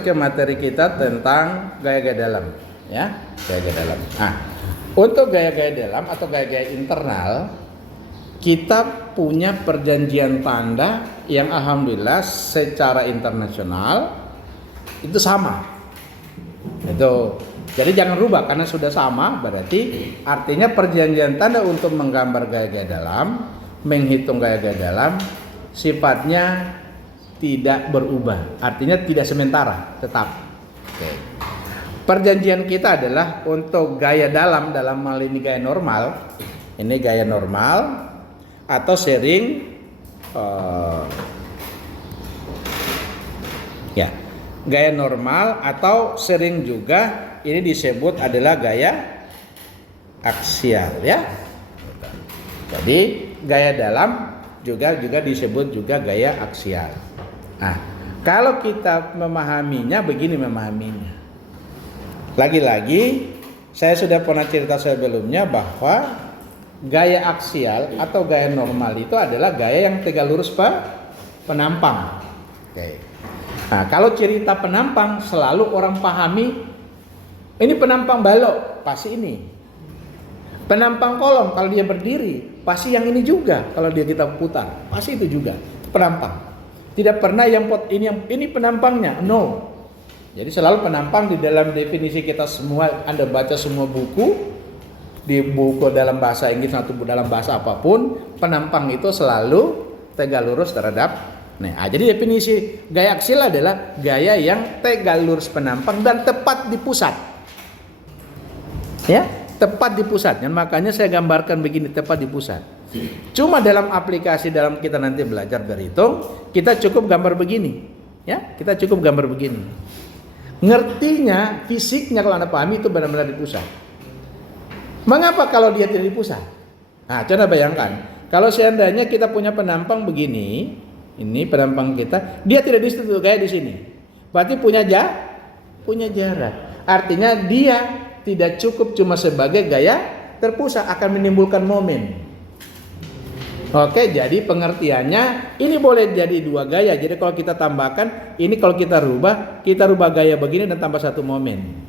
ke materi kita tentang gaya-gaya dalam, ya, gaya-gaya dalam. Nah, untuk gaya-gaya dalam atau gaya-gaya internal, kita punya perjanjian tanda yang alhamdulillah secara internasional itu sama. Itu. Jadi jangan rubah karena sudah sama, berarti artinya perjanjian tanda untuk menggambar gaya-gaya dalam, menghitung gaya-gaya dalam sifatnya tidak berubah. Artinya tidak sementara, tetap. Oke. Perjanjian kita adalah untuk gaya dalam hal ini gaya normal. Ini gaya normal atau sharing ya, gaya normal atau sering juga ini disebut adalah gaya aksial, ya. Jadi gaya dalam juga disebut juga gaya aksial. Nah, kalau kita memahaminya begini memahaminya. Lagi-lagi saya sudah pernah cerita sebelumnya bahwa gaya aksial atau gaya normal itu adalah gaya yang tegak lurus penampang. Oke. Nah, kalau cerita penampang selalu orang pahami ini penampang balok, pasti ini. Penampang kolom kalau dia berdiri, pasti yang ini juga kalau dia kita putar, pasti itu juga penampang. Tidak pernah yang ini penampangnya, no. Jadi selalu penampang di dalam definisi kita semua. Anda baca semua buku, di buku dalam bahasa Inggris atau dalam bahasa apapun, penampang itu selalu tegak lurus terhadap. Nah, jadi definisi gaya aksial adalah gaya yang tegak lurus penampang dan tepat di pusat. Ya, tepat di pusatnya. Makanya saya gambarkan begini, tepat di pusat. Cuma dalam aplikasi dalam kita nanti belajar berhitung, kita cukup gambar begini. Ya, kita cukup gambar begini. Ngertinya, fisiknya kalau Anda pahami itu benar-benar di pusat. Mengapa kalau dia tidak di pusat? Nah, coba bayangkan, kalau seandainya kita punya penampang begini, ini penampang kita, dia tidak di situ kayak di sini. Berarti punya jarak. Artinya dia tidak cukup cuma sebagai gaya terpusat, akan menimbulkan momen. Oke, jadi pengertiannya ini boleh jadi dua gaya. Jadi kalau kita tambahkan, ini kalau kita rubah gaya begini dan tambah satu momen.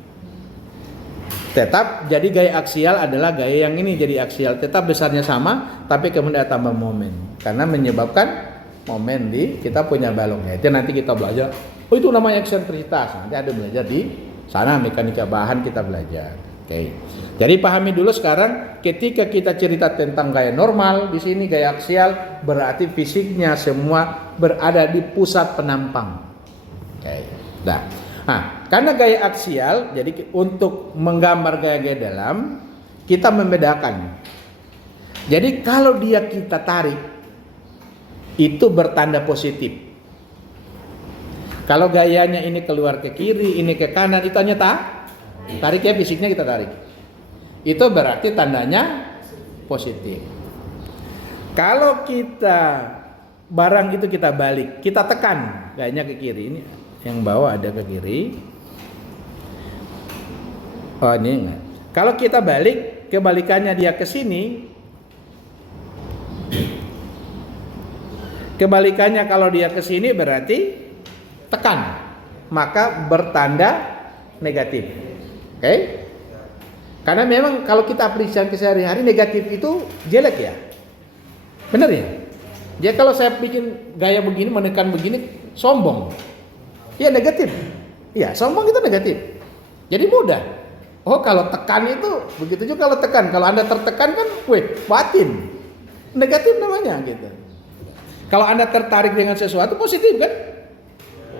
Tetap jadi gaya aksial adalah gaya yang ini jadi aksial, tetap besarnya sama tapi kemudian tambah momen karena menyebabkan momen di kita punya baloknya. Itu nanti kita belajar. Oh, itu namanya eksentrisitas. Nanti ada belajar di sana mekanika bahan kita belajar. Oke. Jadi pahami dulu sekarang ketika kita cerita tentang gaya normal di sini gaya aksial berarti fisiknya semua berada di pusat penampang. Oke. Nah, karena gaya aksial, jadi untuk menggambar gaya-gaya dalam, kita membedakan. Jadi kalau dia kita tarik, itu bertanda positif. Kalau gayanya ini keluar ke kiri, ini ke kanan, itu hanya tarik ya, fisiknya kita tarik. Itu berarti tandanya positif. Kalau kita barang itu kita balik, kita tekan gayanya ke kiri ini. Yang bawah ada ke kiri. Oh, ini enggak. Kalau kita balik, kebalikannya dia ke sini. Kebalikannya kalau dia ke sini berarti tekan. Maka bertanda negatif. Oke? Karena memang kalau kita aplikasikan ke sehari-hari negatif itu jelek ya. Benar ya? Jadi kalau saya bikin gaya begini, menekan begini, sombong. Ya negatif. Ya, sombong itu negatif. Jadi mudah. Oh, kalau tekan itu begitu juga kalau tekan. Kalau Anda tertekan kan batin. Negatif namanya gitu. Kalau Anda tertarik dengan sesuatu positif kan?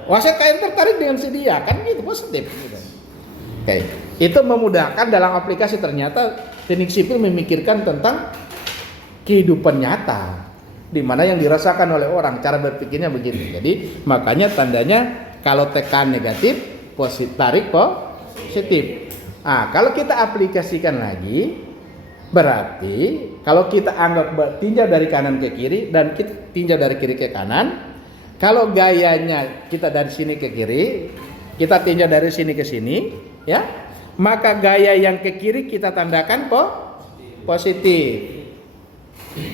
Wah, saya kayak tertarik dengan si dia kan gitu, positif gitu. Oke. Itu memudahkan dalam aplikasi. Ternyata teknik sipil memikirkan tentang kehidupan nyata di mana yang dirasakan oleh orang, cara berpikirnya begitu. Jadi makanya tandanya kalau tekan negatif, tarik positif. Nah, kalau kita aplikasikan lagi, berarti kalau kita anggap tinjau dari kanan ke kiri dan kita tinjau dari kiri ke kanan, kalau gayanya kita dari sini ke kiri, kita tinjau dari sini ke sini, ya, maka gaya yang ke kiri kita tandakan positif.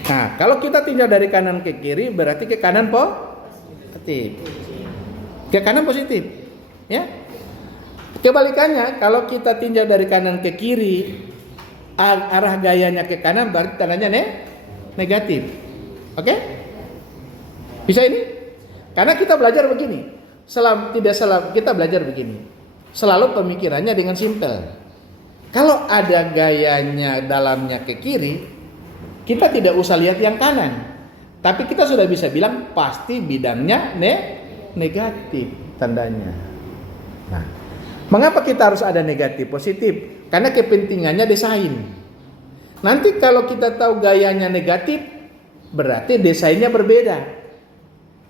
Nah, kalau kita tinjau dari kanan ke kiri, berarti ke kanan positif. Ke kanan positif. Ya. Kebalikannya, kalau kita tinjau dari kanan ke kiri, arah gayanya ke kanan berarti tandanya negatif. Oke? Bisa ini? Karena kita belajar begini. Kita belajar begini. Selalu pemikirannya dengan simpel. Kalau ada gayanya dalamnya ke kiri, kita tidak usah lihat yang kanan. Tapi kita sudah bisa bilang pasti bidangnya negatif tandanya. Nah, mengapa kita harus ada negatif positif? Karena kepentingannya desain. Nanti kalau kita tahu gayanya negatif, berarti desainnya berbeda.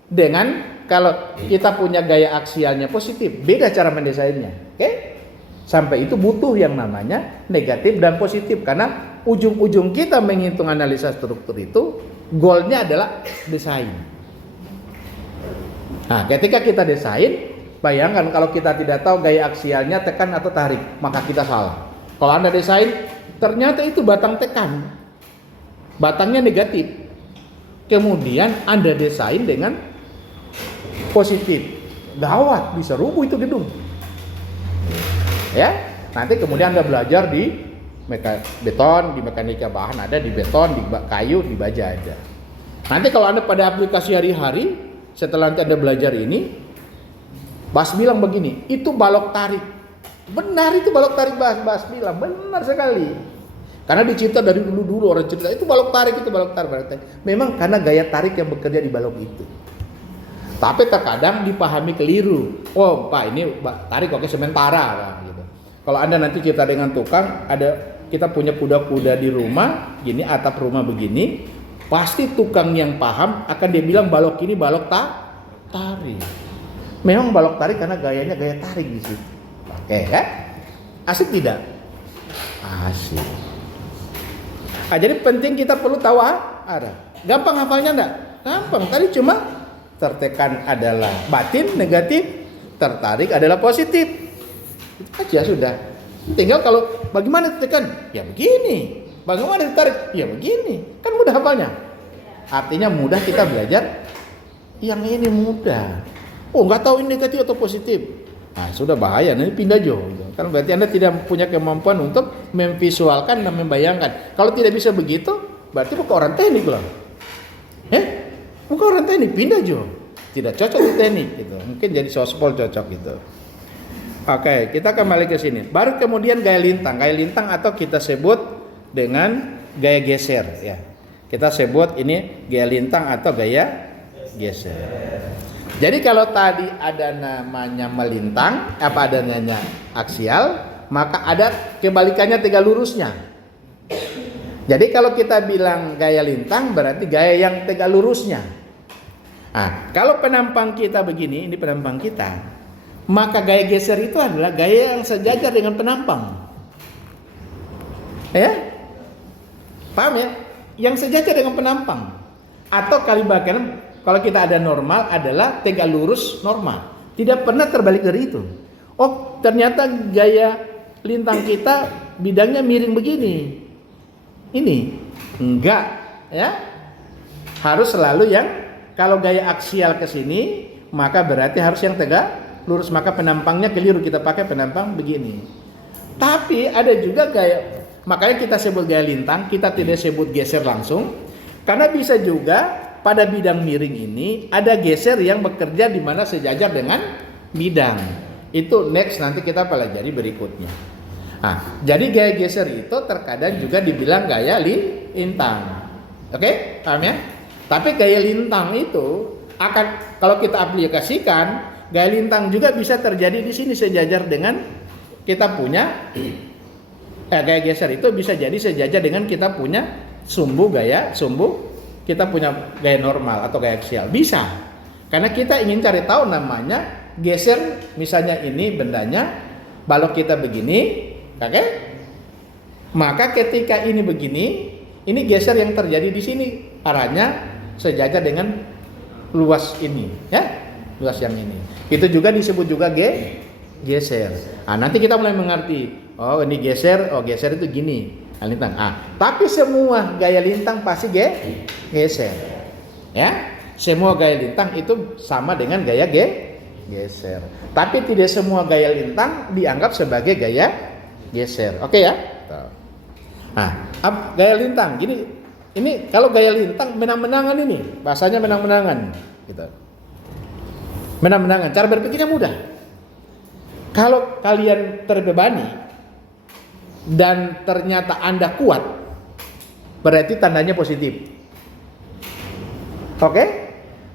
Dengan kalau kita punya gaya aksialnya positif, beda cara mendesainnya. Oke? Sampai itu butuh yang namanya negatif dan positif. Karena ujung-ujung kita menghitung analisa struktur itu, goalnya adalah desain. Nah, ketika kita desain, bayangkan kalau kita tidak tahu gaya aksialnya tekan atau tarik, maka kita salah. Kalau Anda desain, ternyata itu batang tekan, batangnya negatif. Kemudian Anda desain dengan positif, gawat, bisa rubuh itu gedung. Ya, nanti kemudian Anda belajar di beton, di mekanika bahan ada, di beton, di kayu, di baja ada. Nanti kalau Anda pada aplikasi hari-hari, setelah nanti Anda belajar ini, Bas bilang begini, itu balok tarik. Benar itu balok tarik, Bas bilang, benar sekali. Karena dicipta dari dulu orang cerita, itu balok tarik, itu balok tarik. Memang karena gaya tarik yang bekerja di balok itu. Tapi terkadang dipahami keliru. Oh Pak, ini tarik oke sementara Pak, gitu. Kalau Anda nanti cerita dengan tukang, kita punya kuda-kuda di rumah, gini atap rumah begini, pasti tukang yang paham akan dia bilang balok ini balok tarik. Memang balok tarik karena gayanya gaya tarik di situ. Oke ya? Asik tidak? Asik. Nah, jadi penting kita perlu tahu ada. Gampang hafalnya enggak? Gampang. Tadi cuma tertekan adalah batin negatif, tertarik adalah positif. Itu aja sudah. Tinggal kalau bagaimana tertekan? Ya begini. Bagaimana ditarik? Ya begini. Kan mudah hafalnya. Artinya mudah kita belajar. Yang ini mudah. Oh nggak tahu ini negatif atau positif. Nah sudah bahaya. Nanti pindah jauh. Kan berarti Anda tidak punya kemampuan untuk memvisualkan dan membayangkan. Kalau tidak bisa begitu, berarti bukan orang teknik loh. Bukan orang teknik, pindah jauh. Tidak cocok di teknik gitu. Mungkin jadi sospol cocok gitu. Oke, kita kembali ke sini. Baru kemudian gaya lintang. Gaya lintang atau kita sebut dengan gaya geser ya. Kita sebut ini gaya lintang atau gaya geser. Jadi kalau tadi ada namanya melintang, apa adanya aksial, maka ada kebalikannya tegak lurusnya. Jadi kalau kita bilang gaya lintang berarti gaya yang tegak lurusnya. Nah, kalau penampang kita begini, ini penampang kita, maka gaya geser itu adalah gaya yang sejajar dengan penampang. Ya? Paham ya? Yang sejajar dengan penampang. Atau kalimatnya kalau kita ada normal adalah tegak lurus normal. Tidak pernah terbalik dari itu. Oh, ternyata gaya lintang kita bidangnya miring begini. Ini enggak, ya. Harus selalu yang kalau gaya aksial ke sini, maka berarti harus yang tegak lurus, maka penampangnya keliru, kita pakai penampang begini. Tapi ada juga gaya, makanya kita sebut gaya lintang, kita tidak sebut geser langsung, karena bisa juga pada bidang miring ini ada geser yang bekerja di mana sejajar dengan bidang. Itu next nanti kita pelajari berikutnya. Nah, jadi gaya geser itu terkadang juga dibilang gaya lintang. Oke, paham ya? Tapi gaya lintang itu akan kalau kita aplikasikan, gaya lintang juga bisa terjadi di sini sejajar dengan kita punya gaya geser itu bisa jadi sejajar dengan kita punya sumbu kita punya gaya normal atau gaya aksial. Bisa. Karena kita ingin cari tahu namanya geser, misalnya ini bendanya balok kita begini, oke? Maka ketika ini begini, ini geser yang terjadi di sini arahnya sejajar dengan luas ini, ya, luas yang ini. Itu juga disebut juga geser. Nah, nanti kita mulai mengerti. Oh, ini geser. Oh, geser itu gini. Lintang. Tapi semua gaya lintang pasti geser. Ya, semua gaya lintang itu sama dengan gaya geser. Tapi tidak semua gaya lintang dianggap sebagai gaya geser. Oke ya? Nah, gaya lintang gini. Ini kalau gaya lintang menang-menangan ini, bahasanya menang-menangan gitu. Menang-menangan, cara berpikirnya mudah. Kalau kalian terbebani dan ternyata Anda kuat, berarti tandanya positif. Oke?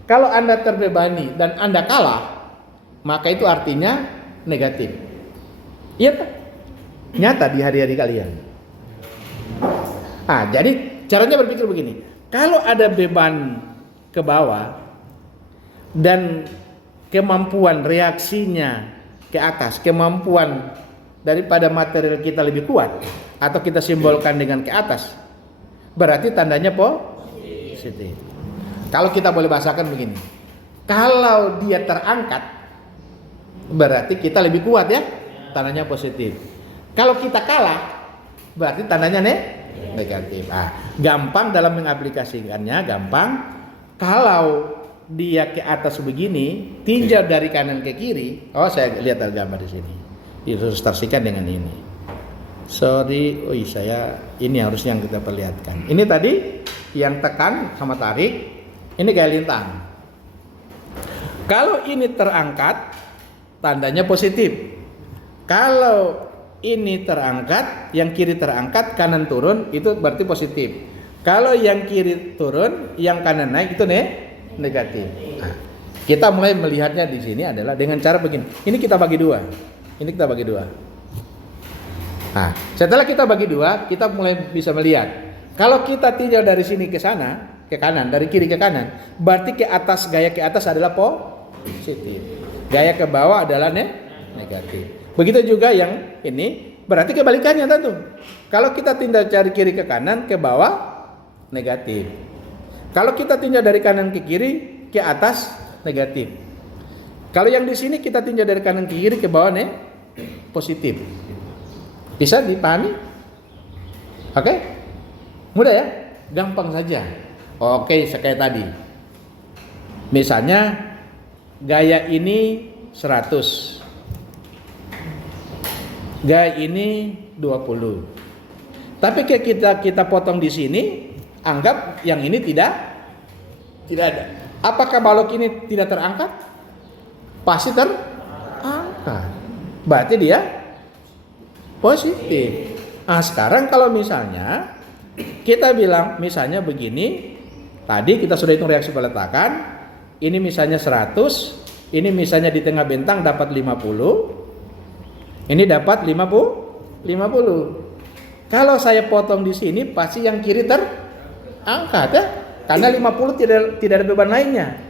Kalau Anda terbebani dan Anda kalah, maka itu artinya negatif. Iya kan? Nyata di hari-hari kalian. Nah, jadi caranya berpikir begini. Kalau ada beban ke bawah dan kemampuan reaksinya ke atas, kemampuan daripada material kita lebih kuat, atau kita simbolkan dengan ke atas, berarti tandanya positif. Kalau kita boleh bahasakan begini, kalau dia terangkat, berarti kita lebih kuat ya, tandanya positif. Kalau kita kalah, berarti tandanya negatif. Gampang dalam mengaplikasikannya, gampang. Kalau dia ke atas begini, tinjau dari kanan ke kiri. Oh, saya lihat gambar di sini. Ilustrasikan dengan ini. Sorry, saya ini harusnya yang kita perlihatkan. Ini tadi yang tekan sama tarik. Ini gaya lintang. Kalau ini terangkat, tandanya positif. Kalau ini terangkat, yang kiri terangkat, kanan turun, itu berarti positif. Kalau yang kiri turun, yang kanan naik, itu negatif. Nah, kita mulai melihatnya di sini adalah dengan cara begini. Ini kita bagi dua. Nah, setelah kita bagi dua, kita mulai bisa melihat. Kalau kita tinjau dari sini ke sana, ke kanan, dari kiri ke kanan, berarti ke atas, gaya ke atas adalah positif. Gaya ke bawah adalah negatif. Begitu juga yang ini, berarti kebalikannya tentu. Kalau kita tinjau dari kiri ke kanan, ke bawah negatif. Kalau kita tinjau dari kanan ke kiri, ke atas negatif. Kalau yang di sini kita tinjau dari kanan ke kiri, ke bawah positif. Bisa dipahami? Oke? Mudah ya? Gampang saja. Oke, kayak tadi. Misalnya gaya ini 100. Gaya ini 20. Tapi kita potong di sini, anggap yang ini tidak ada. Apakah balok ini tidak terangkat? Pasti terangkat. Berarti dia positif. Nah, sekarang kalau misalnya kita bilang misalnya begini, tadi kita sudah hitung reaksi peletakan, ini misalnya 100, ini misalnya di tengah bentang dapat 50, ini dapat 50. Kalau saya potong di sini, pasti yang kiri terangkat ya, karena 50 tidak ada beban lainnya.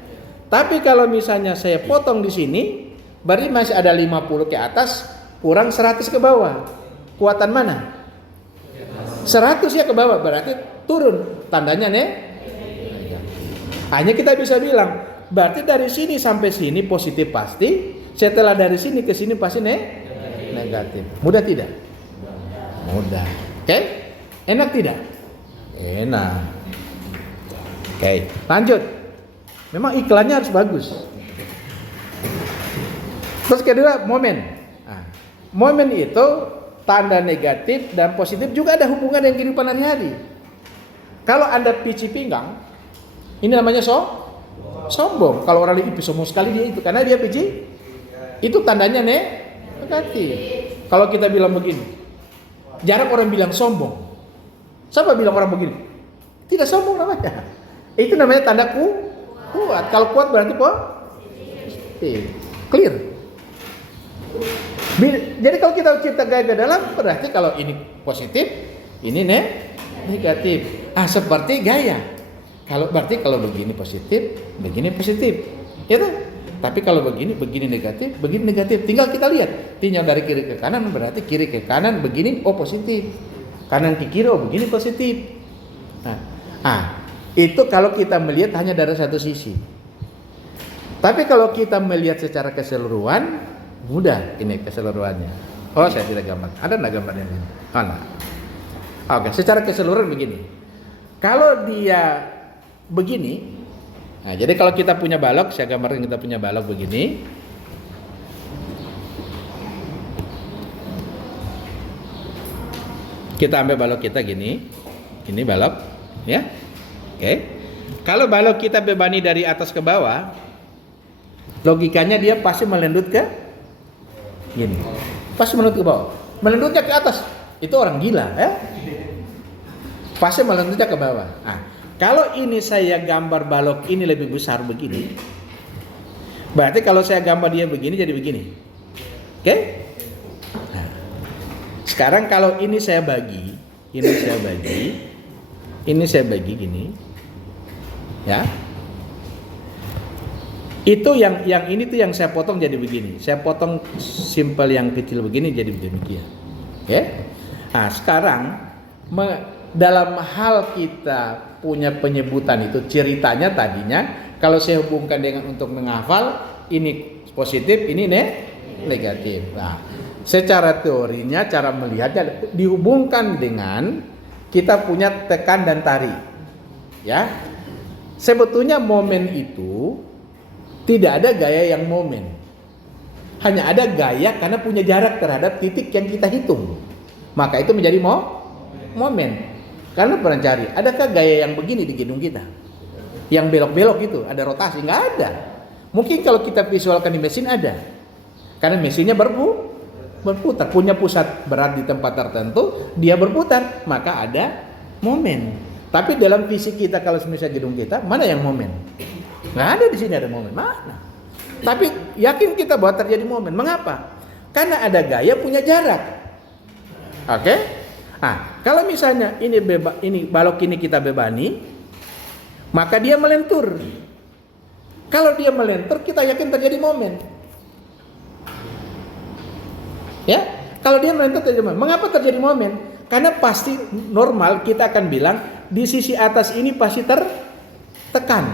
Tapi kalau misalnya saya potong di sini, berarti masih ada 50 ke atas, kurang 100 ke bawah. Kuatan mana? 100 ya ke bawah, berarti turun, tandanya hanya kita bisa bilang, berarti dari sini sampai sini positif pasti, setelah dari sini ke sini pasti negatif. Mudah tidak? Mudah. Oke? Enak tidak? Enak. Oke, lanjut. Memang iklannya harus bagus. Terus kedua, momen. Momen itu tanda negatif dan positif juga ada hubungan dengan kehidupan hari-hari. Kalau Anda pici pinggang, ini namanya sombong. Kalau orang itu sombong sekali dia itu, karena dia pici, itu tandanya negatif. Kalau kita bilang begini, jarang orang bilang sombong. Siapa bilang orang begini? Tidak sombong namanya. Itu namanya tanda kuat. Kalau kuat berarti positif. Clear. Jadi kalau kita cipta gaya ke dalam, berarti kalau ini positif, ini negatif. Seperti gaya. Kalau begini positif, begini positif. Ya kan? Tapi kalau begini negatif, begini negatif. Tinggal kita lihat. Tinjau dari kiri ke kanan, berarti kiri ke kanan begini positif. Kanan ke kiri begini positif. Itu kalau kita melihat hanya dari satu sisi. Tapi kalau kita melihat secara keseluruhan, mudah ini keseluruhannya. Oh, saya tidak gambar. Ada enggak gambarnya ini? Oke, secara keseluruhan begini. Kalau dia begini, jadi kalau kita punya balok, saya gambarkan kita punya balok begini. Kita ambil balok kita gini. Ini balok, ya. Oke. Kalau balok kita bebani dari atas ke bawah, logikanya dia pasti melendut ke gini. Pasti melendut ke bawah. Melendutnya ke atas. Itu orang gila, ya. Pasti melendutnya ke bawah. Nah, kalau ini saya gambar balok ini lebih besar begini, berarti kalau saya gambar dia begini jadi begini. Oke? Nah, sekarang kalau ini saya bagi, ini saya bagi gini. Ya. Itu yang ini tuh yang saya potong jadi begini. Saya potong simpel yang kecil begini jadi demikian. Oke? Nah, sekarang dalam hal kita punya penyebutan itu ceritanya tadinya kalau saya hubungkan dengan untuk menghafal ini positif, ini negatif. Nah, secara teorinya cara melihatnya dihubungkan dengan kita punya tekan dan tarik. Ya. Sebetulnya momen itu tidak ada gaya yang momen. Hanya ada gaya karena punya jarak terhadap titik yang kita hitung. Maka itu menjadi momen. Karena pernah cari, adakah gaya yang begini di gedung kita? Yang belok-belok itu, ada rotasi? Nggak ada. Mungkin kalau kita visualkan di mesin ada. Karena mesinnya berputar. Punya pusat berat di tempat tertentu, dia berputar. Maka ada momen. Tapi dalam fisik kita, kalau misalnya gedung kita, mana yang momen? Nggak ada di sini ada momen. Mana? Tapi yakin kita bahwa terjadi momen. Mengapa? Karena ada gaya punya jarak. Oke? Nah, kalau misalnya ini balok ini kita bebani, maka dia melentur. Kalau dia melentur, kita yakin terjadi momen. Ya, kalau dia melentur terjadi momen. Mengapa terjadi momen? Karena pasti normal kita akan bilang di sisi atas ini pasti tertekan,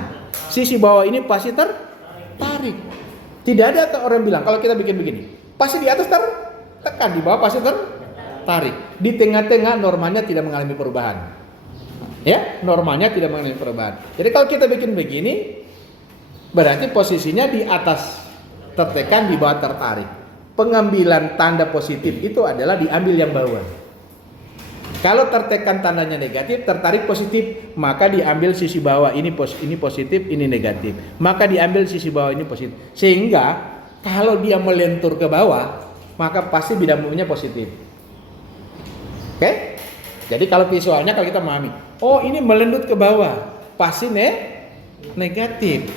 sisi bawah ini pasti tertarik. Tidak ada orang bilang kalau kita bikin begini, pasti di atas tertekan, di bawah pasti tertarik. Di tengah-tengah normalnya tidak mengalami perubahan. Ya, normalnya tidak mengalami perubahan. Jadi kalau kita bikin begini, berarti posisinya di atas tertekan, di bawah tertarik. Pengambilan tanda positif itu adalah diambil yang bawah. Kalau tertekan tandanya negatif, tertarik positif, maka diambil sisi bawah ini positif, ini negatif. Maka diambil sisi bawah ini positif. Sehingga kalau dia melentur ke bawah, maka pasti bidang momennya positif. Oke? Jadi kalau visualnya kalau kita memahami, oh ini melendut ke bawah, pasti negatif.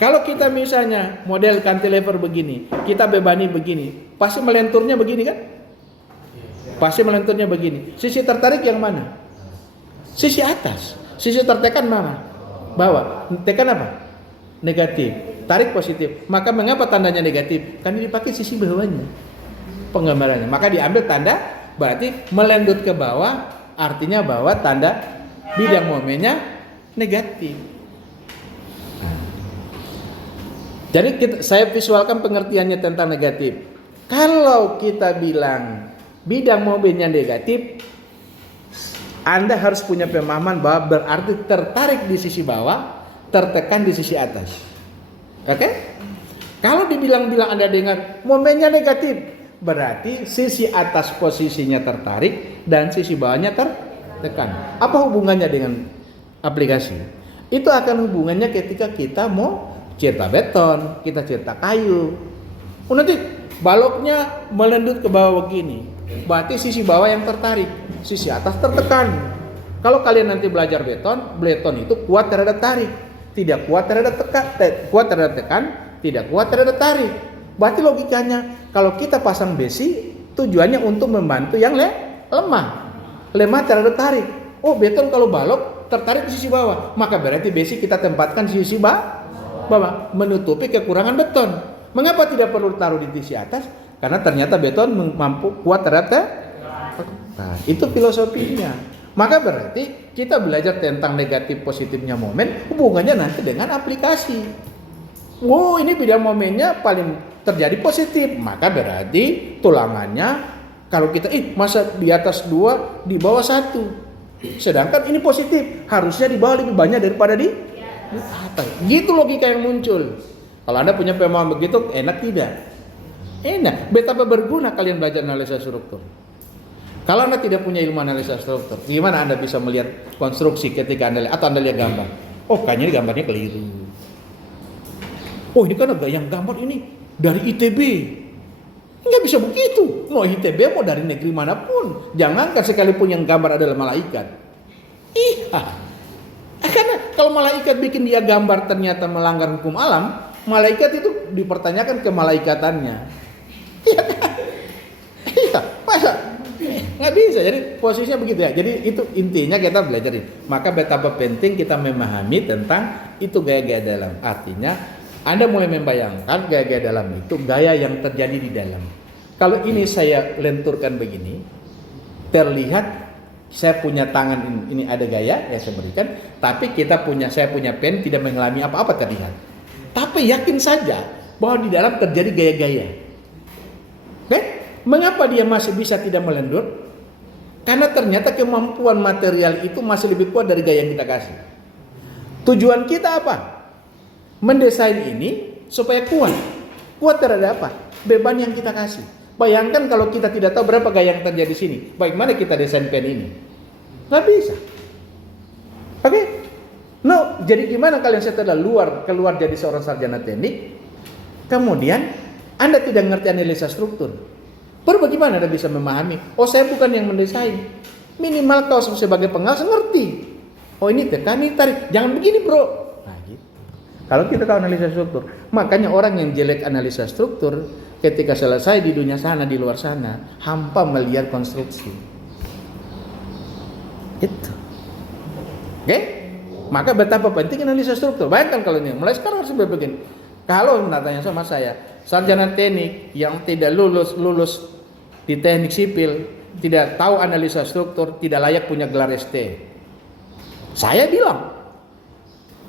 Kalau kita misalnya model cantilever begini, kita bebani begini, pasti melenturnya begini kan? Pasti melenturnya begini. Sisi tertarik yang mana? Sisi atas. Sisi tertekan mana? Bawah. Tekan apa? Negatif. Tarik positif. Maka mengapa tandanya negatif? Karena dipakai sisi bawahnya. Penggambarannya. Maka diambil tanda berarti melendut ke bawah, artinya bahwa tanda bidang momennya negatif. Jadi saya visualkan pengertiannya tentang negatif. Kalau kita bilang bidang momennya negatif, Anda harus punya pemahaman bahwa berarti tertarik di sisi bawah, tertekan di sisi atas. Oke? Kalau dibilang-bilang Anda dengar momennya negatif, berarti sisi atas posisinya tertarik dan sisi bawahnya tertekan. Apa hubungannya dengan aplikasi? Itu akan hubungannya ketika kita mau cetak beton, kita cetak kayu. Nanti baloknya melendut ke bawah begini. Berarti sisi bawah yang tertarik, sisi atas tertekan. Kalau kalian nanti belajar beton itu kuat terhadap tarik, tidak kuat terhadap tekan, tidak kuat terhadap tarik. Berarti logikanya kalau kita pasang besi tujuannya untuk membantu yang lemah terhadap tarik. Oh, beton kalau balok tertarik di sisi bawah, maka berarti besi kita tempatkan di sisi bawah, menutupi kekurangan beton. Mengapa tidak perlu taruh di sisi atas? Karena ternyata beton mampu kuat terhadap nah, itu filosofinya. Maka berarti kita belajar tentang negatif positifnya momen, hubungannya nanti dengan aplikasi. Wow, ini bidang momennya paling terjadi positif. Maka berarti tulangannya kalau kita masa di atas 2, di bawah 1. Sedangkan ini positif, harusnya di bawah lebih banyak daripada di atas. Gitu logika yang muncul. Kalau Anda punya pemahaman begitu, enak tidak? Enak. Betapa berguna kalian belajar analisa struktur. Kalau Anda tidak punya ilmu analisa struktur, gimana Anda bisa melihat konstruksi ketika Anda lihat, atau Anda lihat gambar? Oh, kayaknya ini gambarnya keliru. Oh, ini kan yang gambar ini dari ITB. Nggak bisa begitu. Mau ITB mau dari negeri manapun. Jangankan sekalipun yang gambar adalah malaikat. Iya. Karena kalau malaikat bikin dia gambar ternyata melanggar hukum alam, malaikat itu dipertanyakan kemalaikatannya. Iya kan? Iya, masa? Nggak bisa. Jadi posisinya begitu ya. Jadi itu intinya kita belajar ini. Maka betapa penting kita memahami tentang itu gaya-gaya dalam. Artinya Anda mulai membayangkan gaya-gaya dalam itu gaya yang terjadi di dalam. Kalau ini saya lenturkan begini, terlihat saya punya tangan ini ada gaya yang saya berikan, tapi saya punya pen tidak mengalami apa-apa terlihat. Tapi yakin saja bahwa di dalam terjadi gaya-gaya. Oke? Mengapa dia masih bisa tidak melentur? Karena ternyata kemampuan material itu masih lebih kuat dari gaya yang kita kasih. Tujuan kita apa? Mendesain ini supaya kuat. Kuat terhadap apa? Beban yang kita kasih. Bayangkan kalau kita tidak tahu berapa gaya yang terjadi di sini. Bagaimana kita desain pen ini? Nggak bisa. Oke? No, jadi gimana kalian setelah keluar jadi seorang sarjana teknik, kemudian Anda tidak ngerti analisa struktur. Baru bagaimana Anda bisa memahami? Oh, saya bukan yang mendesain. Minimal kau sebagai pengawas ngerti. Oh, ini tekan, ini tarik. Jangan begini, bro. Nah, gitu. Kalau kita tahu analisa struktur, makanya orang yang jelek analisa struktur, ketika selesai di dunia sana, di luar sana, hampa melihat konstruksi. Itu. Oke? Maka betapa penting analisa struktur. Bayangkan kalau ini, mulai sekarang harus begini. Kalau tanya sama saya, sarjana teknik yang tidak lulus di teknik sipil, tidak tahu analisa struktur, tidak layak punya gelar ST. Saya bilang.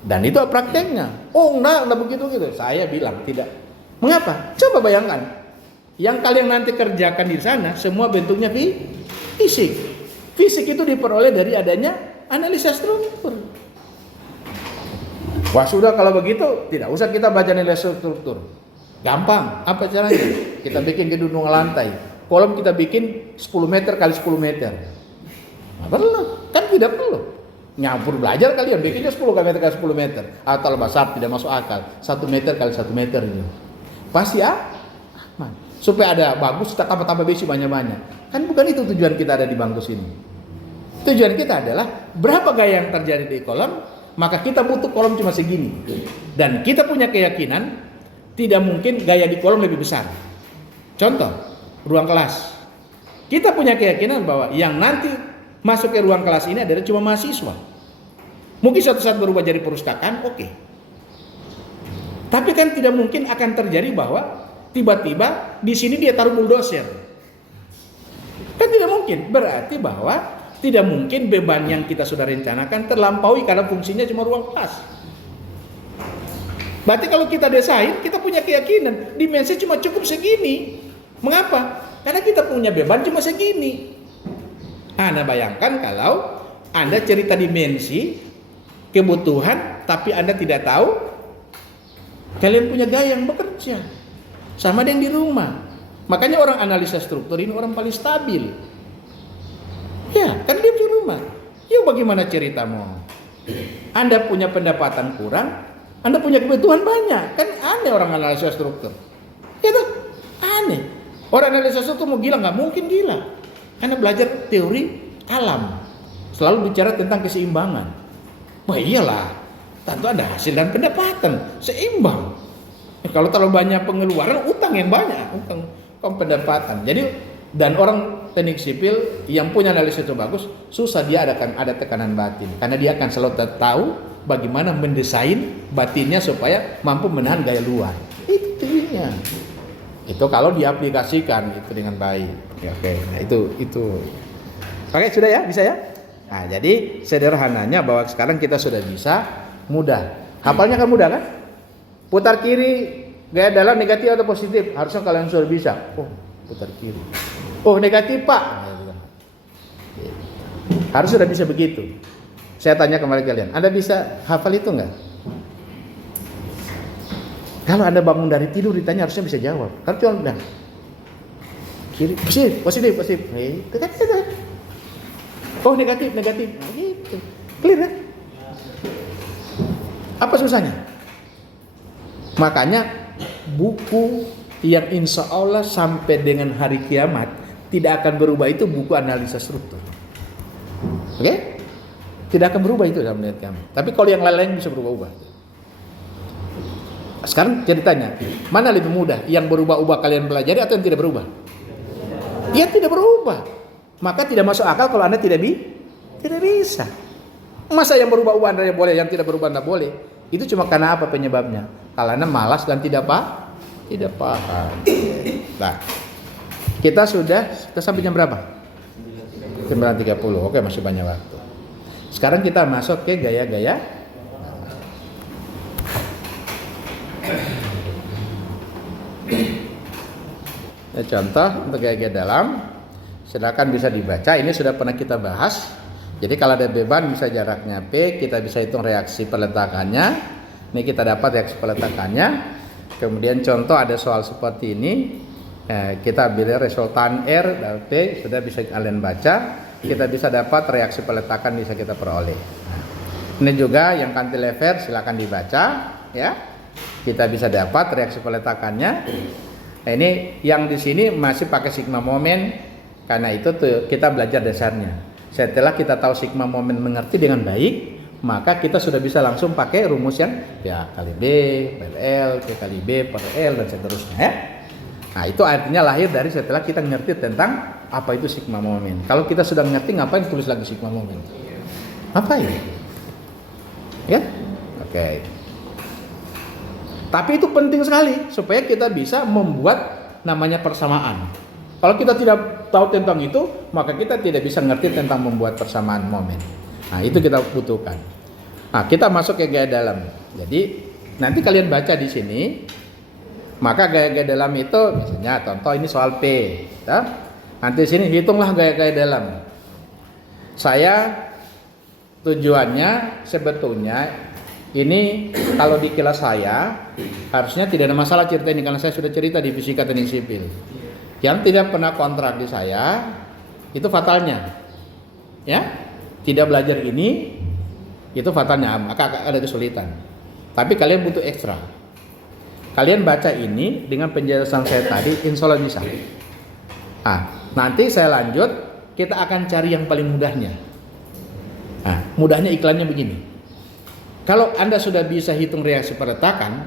Dan itu prakteknya. Oh, enggak begitu gitu. Saya bilang tidak. Mengapa? Coba bayangkan. Yang kalian nanti kerjakan di sana semua bentuknya fisik. Fisik itu diperoleh dari adanya analisa struktur. Wah, sudah kalau begitu tidak usah kita baca analisa struktur. Gampang. Apa caranya? Kita bikin gedung lantai. Kolom kita bikin 10 meter kali 10 meter. Nah, perlu. Kan tidak perlu. Nyampur belajar kalian bikinnya 10 meter kali 10 meter. Atau besar tidak masuk akal. 1 meter kali 1 meter itu. Pasti aman. Supaya ada bagus, kita tambah besi banyak-banyak. Kan bukan itu tujuan kita ada di bangku sini. Tujuan kita adalah berapa gaya yang terjadi di kolom, maka kita butuh kolom cuma segini. Dan kita punya keyakinan tidak mungkin gaya di kolom lebih besar. Contoh, ruang kelas. Kita punya keyakinan bahwa yang nanti masuk ke ruang kelas ini adalah cuma mahasiswa. Mungkin suatu saat berubah jadi perpustakaan, oke. Tapi kan tidak mungkin akan terjadi bahwa tiba-tiba di sini dia taruh bulldozer. Kan tidak mungkin. Berarti bahwa tidak mungkin beban yang kita sudah rencanakan terlampaui karena fungsinya cuma ruang kelas. Berarti kalau kita desain, kita punya keyakinan dimensi cuma cukup segini. Mengapa? Karena kita punya beban cuma segini. Anda bayangkan kalau Anda cerita dimensi kebutuhan, tapi Anda tidak tahu, kalian punya gaya yang bekerja sama dengan di rumah. Makanya orang analisa struktur ini orang paling stabil. Ya, kan dia di rumah. Yuk bagaimana ceritamu? Anda punya pendapatan kurang, Anda punya kebutuhan banyak. Kan aneh orang analisa struktur. Ya tuh, aneh. Orang analisa struktur mau gila, nggak mungkin gila. Karena belajar teori alam. Selalu bicara tentang keseimbangan. Wah iyalah, tentu ada hasil dan pendapatan. Seimbang. Kalau terlalu banyak pengeluaran, utang yang banyak. Utang pendapatan. Jadi, dan orang teknik sipil yang punya analisis itu bagus, susah dia ada tekanan batin. Karena dia akan selalu tahu bagaimana mendesain batinnya supaya mampu menahan gaya luar. Itunya. Itu kalau diaplikasikan itu dengan baik. Oke, nah itu. Oke, sudah ya, bisa ya? Nah, jadi sederhananya bahwa sekarang kita sudah bisa mudah. Hafalnya kan mudah kan? Putar kiri, gaya dalam negatif atau positif? Harusnya kalian sudah bisa. Oh, putar kiri. Oh, negatif Pak. Harus sudah bisa begitu. Saya tanya kembali kalian, Anda bisa hafal itu enggak? Kalau Anda bangun dari tidur ditanya harusnya bisa jawab. Kalau cuma bilang, Kiri, positif. Oh, negatif. Nah, gitu. Clear ya? Apa susahnya? Makanya buku yang insya Allah sampai dengan hari kiamat tidak akan berubah itu buku analisa struktur. Oke? Tidak akan berubah itu dalam niat kami. Tapi kalau yang lain-lain bisa berubah-ubah. Sekarang ceritanya, mana lebih mudah? Yang berubah-ubah kalian pelajari atau yang tidak berubah? Ya tidak berubah. Maka tidak masuk akal kalau Anda tidak bisa. Masa yang berubah-ubah Anda boleh, yang tidak berubah Anda boleh? Itu cuma karena apa penyebabnya? Karena malas dan tidak paham. Nah, kita sampai jam berapa? 9.30. Oke, masih banyak waktu. Sekarang kita masuk ke gaya-gaya. Contoh untuk gaya-gaya dalam, silakan bisa dibaca. Ini sudah pernah kita bahas. Jadi kalau ada beban bisa jaraknya P, kita bisa hitung reaksi peletakannya. Ini kita dapat reaksi peletakannya. Kemudian contoh ada soal seperti ini. Kita ambil resultan R dan P, sudah bisa kalian baca. Kita bisa dapat reaksi peletakan bisa kita peroleh. Ini juga yang cantilever silakan dibaca ya. Kita bisa dapat reaksi peletakannya. Nah, ini yang di sini masih pakai sigma momen karena itu tuh kita belajar dasarnya. Setelah kita tahu sigma momen mengerti dengan baik, maka kita sudah bisa langsung pakai rumus yang ya kali B per L, P kali B per L dan seterusnya ya. Nah, itu artinya lahir dari setelah kita ngerti tentang apa itu sigma momen. Kalau kita sudah ngerti, ngapain tulis lagi sigma momen? Ngapain? Ya? Oke. Tapi itu penting sekali supaya kita bisa membuat namanya persamaan. Kalau kita tidak tahu tentang itu, maka kita tidak bisa ngerti tentang membuat persamaan momen. Nah, itu kita butuhkan. Nah, kita masuk ke gaya dalam. Jadi, nanti kalian baca di sini. Maka gaya-gaya dalam itu, misalnya contoh ini soal P. Ya. Nanti sini hitunglah gaya-gaya dalam. Saya tujuannya sebetulnya ini kalau di kelas saya harusnya tidak ada masalah cerita ini karena saya sudah cerita di fisika teknik sipil. Yang tidak pernah kontrak di saya itu fatalnya. Ya. Tidak belajar ini itu fatalnya, maka ada kesulitan. Tapi kalian butuh ekstra. Kalian baca ini dengan penjelasan saya tadi, insya Allah bisa. Nanti saya lanjut, kita akan cari yang paling mudahnya. Mudahnya iklannya begini. Kalau Anda sudah bisa hitung reaksi peletakan,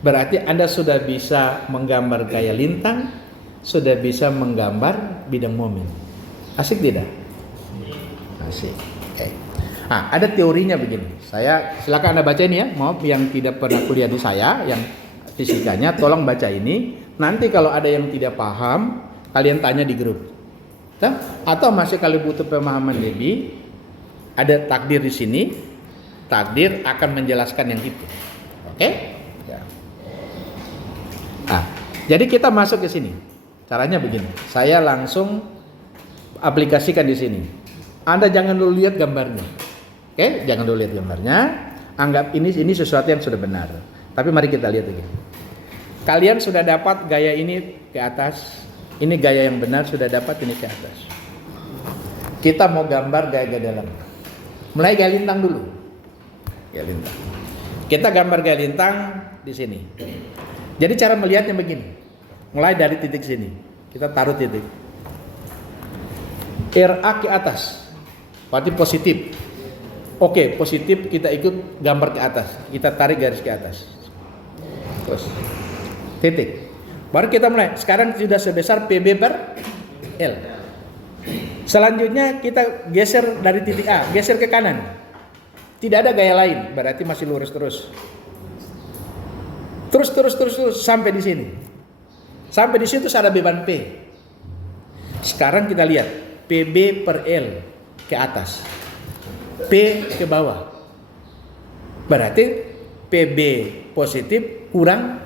berarti Anda sudah bisa menggambar gaya lintang, sudah bisa menggambar bidang momen. Asik tidak? Asik. Okay. Ada teorinya begini. Silakan Anda baca ini ya. Maaf yang tidak pernah kuliah di saya, yang fisikanya tolong baca ini. Nanti kalau ada yang tidak paham, kalian tanya di grup. Atau masih kalian butuh pemahaman lebih, ada takdir di sini. Takdir akan menjelaskan yang itu. Oke? Ya. Jadi kita masuk ke sini. Caranya begini. Saya langsung aplikasikan di sini. Anda jangan dulu lihat gambarnya. Oke? Jangan dulu lihat gambarnya. Anggap ini sesuatu yang sudah benar. Tapi mari kita lihat lagi. Kalian sudah dapat gaya ini ke atas. Ini gaya yang benar sudah dapat ini ke atas. Kita mau gambar gaya-gaya dalam. Mulai gaya lintang dulu. Gaya lintang. Kita gambar gaya lintang di sini. Jadi cara melihatnya begini. Mulai dari titik sini. Kita taruh titik. RA ke atas. Berarti positif. Oke, positif kita ikut gambar ke atas. Kita tarik garis ke atas. Terus titik. Baru kita mulai. Sekarang sudah sebesar PB per L. Selanjutnya kita geser dari titik A, geser ke kanan. Tidak ada gaya lain, berarti masih lurus terus. Terus sampai di sini. Sampai di situ ada beban P. Sekarang kita lihat PB per L ke atas. P ke bawah. Berarti PB positif kurang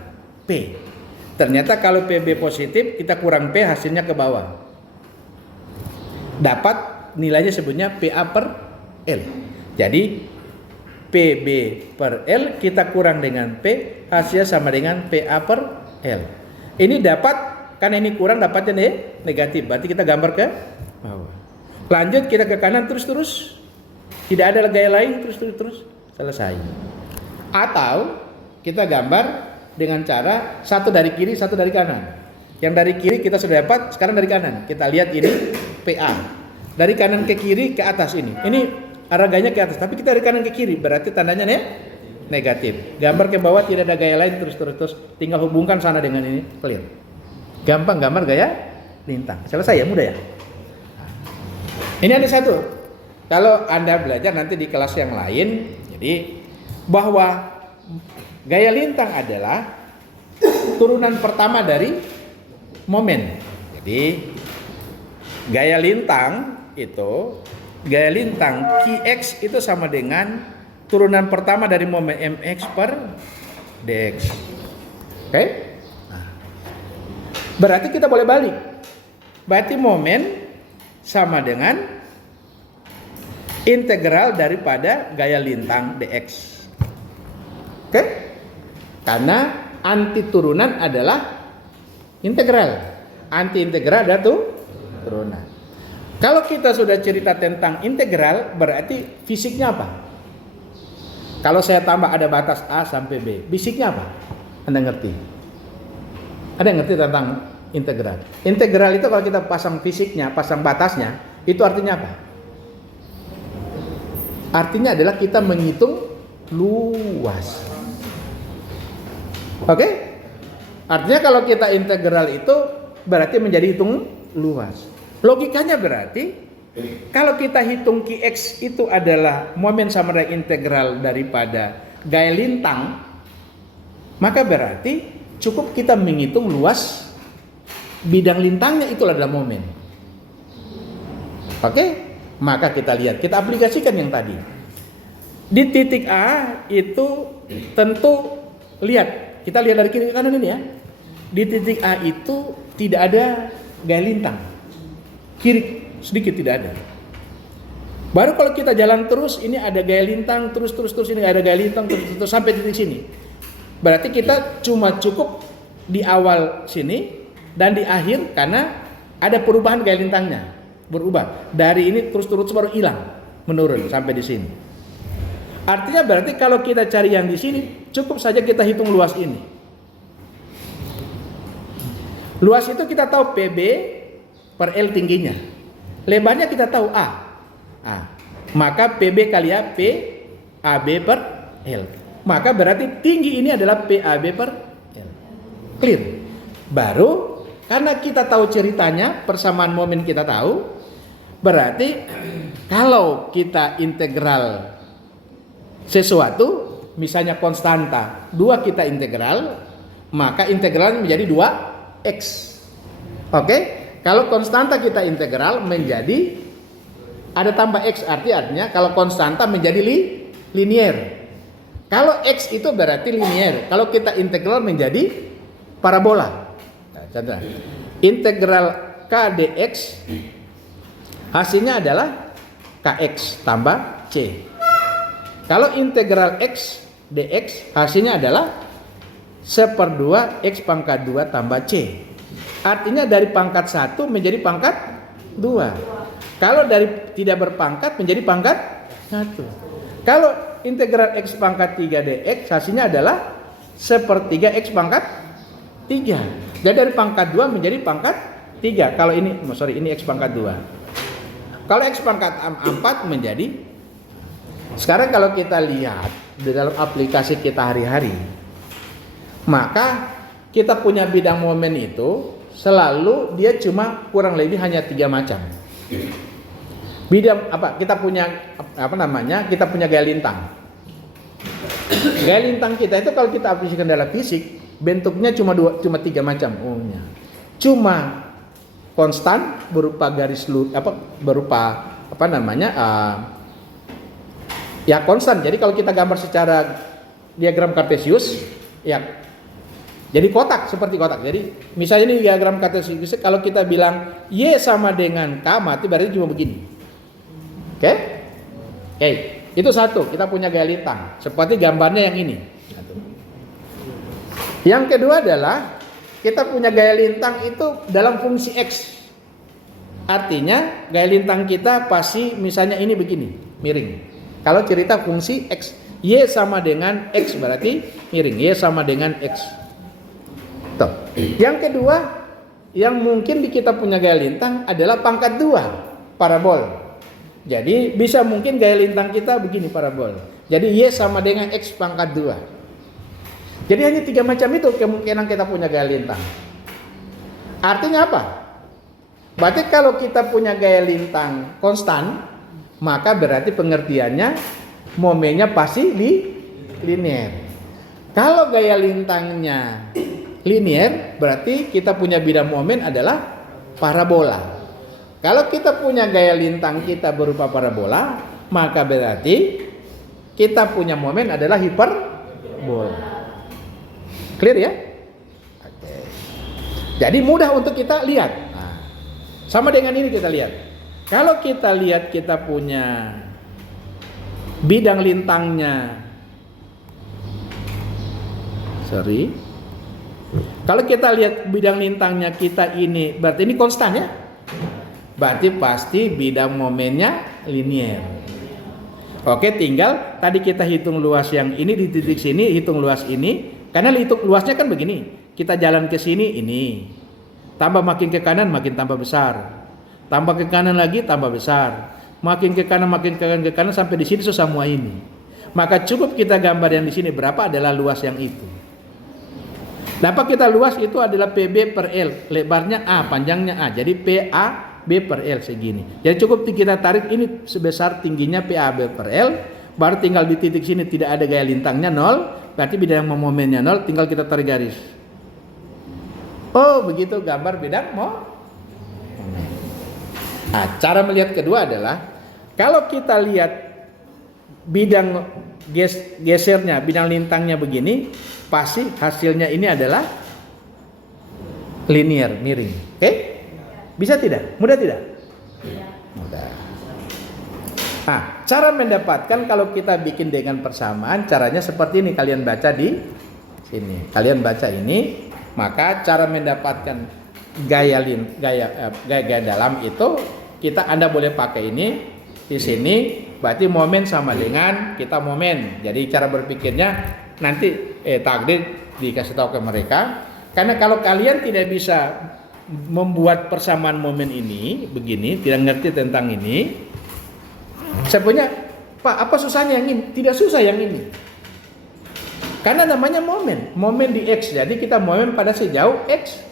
P. Ternyata kalau PB positif kita kurang P, hasilnya ke bawah. Dapat nilainya sebutnya PA per L. Jadi PB per L kita kurang dengan P, hasilnya sama dengan PA per L. Ini dapat karena ini kurang dapatnya negatif. Berarti kita gambar ke bawah. Lanjut kita ke kanan terus. Tidak ada gaya lain terus. Selesai. Atau kita gambar dengan cara satu dari kiri, satu dari kanan. Yang dari kiri kita sudah dapat, sekarang dari kanan. Kita lihat ini PA. Dari kanan ke kiri ke atas ini. Ini arah gayanya ke atas, tapi kita dari kanan ke kiri, berarti tandanya negatif. Gambar ke bawah tidak ada gaya lain terus. Tinggal hubungkan sana dengan ini, clear. Gampang gambar gaya lintang. Selesai ya, mudah ya. Ini ada satu. Kalau Anda belajar nanti di kelas yang lain, jadi bahwa gaya lintang adalah turunan pertama dari momen. Jadi gaya lintang Qx itu sama dengan turunan pertama dari momen mx per dx. Oke? Nah, berarti kita boleh balik. Berarti momen sama dengan integral daripada gaya lintang dx. Oke? Karena anti turunan adalah integral. Anti integral ada turunan. Kalau kita sudah cerita tentang integral, berarti fisiknya apa? Kalau saya tambah ada batas A sampai B, fisiknya apa? Anda ngerti? Ada yang ngerti tentang integral? Integral itu kalau kita pasang fisiknya, pasang batasnya, itu artinya apa? Artinya adalah kita menghitung luas. Oke? Artinya kalau kita integral itu berarti menjadi hitung luas. Logikanya berarti kalau kita hitung Qx itu adalah momen sama dengan integral daripada gaya lintang, maka berarti cukup kita menghitung luas bidang lintangnya, itulah adalah momen. Oke? Maka kita lihat, kita aplikasikan yang tadi. Di titik A itu tentu lihat, kita lihat dari kiri ke kanan ini ya. Di titik A itu tidak ada gaya lintang. Kiri sedikit tidak ada. Baru kalau kita jalan terus, ini ada gaya lintang, terus ini ada gaya lintang, terus sampai titik sini. Berarti kita cuma cukup di awal sini dan di akhir karena ada perubahan gaya lintangnya. Berubah. Dari ini terus baru hilang, menurun sampai di sini. Artinya berarti kalau kita cari yang di sini, cukup saja kita hitung luas ini. Luas itu kita tahu PB per L tingginya. Lebarnya kita tahu A. Maka PB kali A, P AB per L. Maka berarti tinggi ini adalah PAB per L. Clear. Baru karena kita tahu ceritanya, persamaan momen kita tahu, berarti kalau kita integral sesuatu, misalnya konstanta, 2 kita integral, maka integral menjadi 2x. Oke? Kalau konstanta kita integral menjadi ada tambah x, artinya kalau konstanta menjadi linier. Kalau x itu berarti linier. Kalau kita integral menjadi parabola. Nah, contoh. Integral k dx hasilnya adalah kx tambah c. Kalau integral x dx hasilnya adalah 1/2 x pangkat 2 tambah c. Artinya dari pangkat 1 menjadi pangkat 2. Kalau dari tidak berpangkat menjadi pangkat 1. Kalau integral x pangkat 3 dx hasilnya adalah 1/3 x pangkat 3. Jadi dari pangkat 2 menjadi pangkat 3. Kalau ini x pangkat 2. Kalau x pangkat 4 menjadi. Sekarang kalau kita lihat di dalam aplikasi kita hari-hari, maka kita punya bidang momen itu selalu dia cuma kurang lebih hanya 3 macam. Bidang apa? Kita punya Kita punya gaya lintang. Gaya lintang kita itu kalau kita aplikasikan dalam fisik, bentuknya cuma 3 macam umumnya. Cuma konstan berupa garis ya konstan. Jadi kalau kita gambar secara diagram Kartesius, ya jadi kotak, seperti kotak. Jadi misalnya ini diagram Kartesius, kalau kita bilang Y sama dengan K, mati berarti cuma begini. Oke? Itu satu, kita punya gaya lintang. Seperti gambarnya yang ini. Yang kedua adalah kita punya gaya lintang itu dalam fungsi X. Artinya gaya lintang kita pasti misalnya ini begini, miring. Kalau cerita fungsi X, Y sama dengan X berarti miring. Y sama dengan X. Tuh. Yang kedua, yang mungkin di kita punya gaya lintang adalah pangkat 2, parabol. Jadi bisa mungkin gaya lintang kita begini, parabol. Jadi Y sama dengan X pangkat 2. Jadi hanya 3 macam itu kemungkinan kita punya gaya lintang. Artinya apa? Berarti kalau kita punya gaya lintang konstan, maka berarti pengertiannya momennya pasti linear. Kalau gaya lintangnya linear, berarti kita punya bidang momen adalah parabola. Kalau kita punya gaya lintang kita berupa parabola, maka berarti kita punya momen adalah hiperbola. Clear ya? Oke. Jadi mudah untuk kita lihat. Sama dengan ini kita lihat. Kalau kita lihat kita punya bidang lintangnya. Kalau kita lihat bidang lintangnya kita ini, berarti ini konstan ya? Berarti pasti bidang momennya linear. Oke, tinggal tadi kita hitung luas yang ini di titik sini, hitung luas ini. Karena hitung luasnya kan begini. Kita jalan ke sini ini. Tambah makin ke kanan makin tambah besar. Tambah ke kanan lagi tambah besar. Makin ke kanan makin ke kanan sampai di sini semua ini. Maka cukup kita gambar yang di sini berapa adalah luas yang itu. Dapat kita luas itu adalah PB per L. Lebarnya A, panjangnya A. Jadi PA B per L segini. Jadi cukup kita tarik ini sebesar tingginya PAB per L. Baru tinggal di titik sini tidak ada gaya lintangnya 0. Berarti bidang momennya 0. Tinggal kita tarik garis. Oh begitu gambar bidang momen. Nah, cara melihat kedua adalah kalau kita lihat bidang gesernya, bidang lintangnya begini, pasti hasilnya ini adalah linear, miring. Oke? Bisa tidak? Mudah tidak? Mudah. Nah, cara mendapatkan kalau kita bikin dengan persamaan, caranya seperti ini. Kalian baca di sini. Kalian baca ini. Maka cara mendapatkan gaya dalam itu Anda boleh pakai ini di sini. Berarti momen sama dengan kita momen. Jadi cara berpikirnya nanti takdir dikasih tahu ke mereka. Karena kalau kalian tidak bisa membuat persamaan momen ini begini, tidak ngerti tentang ini, saya punya Pak apa susahnya yang ini? Tidak susah yang ini. Karena namanya momen di X. Jadi kita momen pada sejauh X.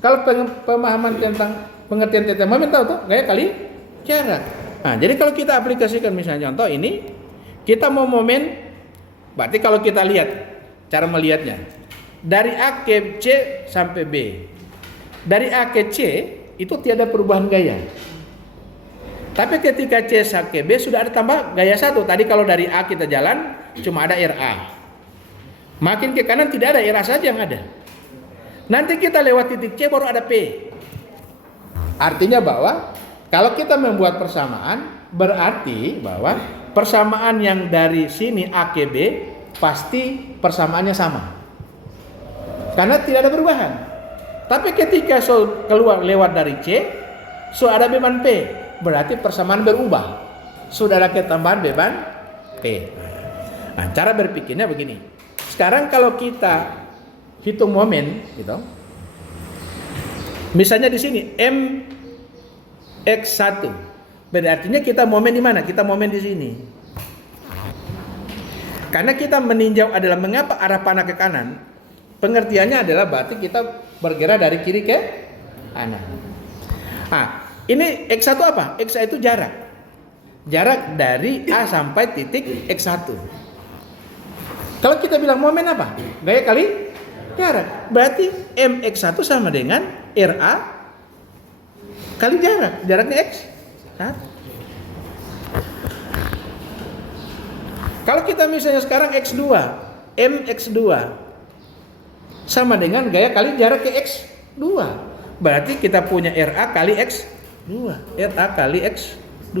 Kalau pemahaman tentang pengertian tentang momen tahu tuh gaya kali jarak. Nah, jadi kalau kita aplikasikan misalnya contoh ini, kita mau momen, berarti kalau kita lihat cara melihatnya dari A ke C sampai B. Dari A ke C itu tiada perubahan gaya. Tapi ketika C sampai B sudah ada tambah gaya 1. Tadi kalau dari A kita jalan cuma ada RA. Makin ke kanan tidak ada, RA saja yang ada. Nanti kita lewat titik C baru ada P. Artinya bahwa kalau kita membuat persamaan, berarti bahwa persamaan yang dari sini A ke B pasti persamaannya sama. Karena tidak ada perubahan. Tapi ketika keluar lewat dari C, ada beban P, berarti persamaan berubah. Sudah ada ketambahan beban P. Nah, cara berpikirnya begini. Sekarang kalau kita hitung momen, gitu, misalnya di sini MX1, berarti kita momen di mana? Kita momen di sini. Karena kita meninjau adalah mengapa arah panah ke kanan. Pengertiannya adalah berarti kita bergerak dari kiri ke kanan. Nah, ini X1 apa? X1 itu jarak. Jarak dari A sampai titik X1. Kalau kita bilang momen apa? Gaya kali jarak. Berarti MX1 sama dengan RA kali jarak. Jaraknya X. Kalau kita misalnya sekarang X2, MX2 sama dengan gaya kali jarak ke X2. Berarti kita punya RA kali X2. RA kali X2.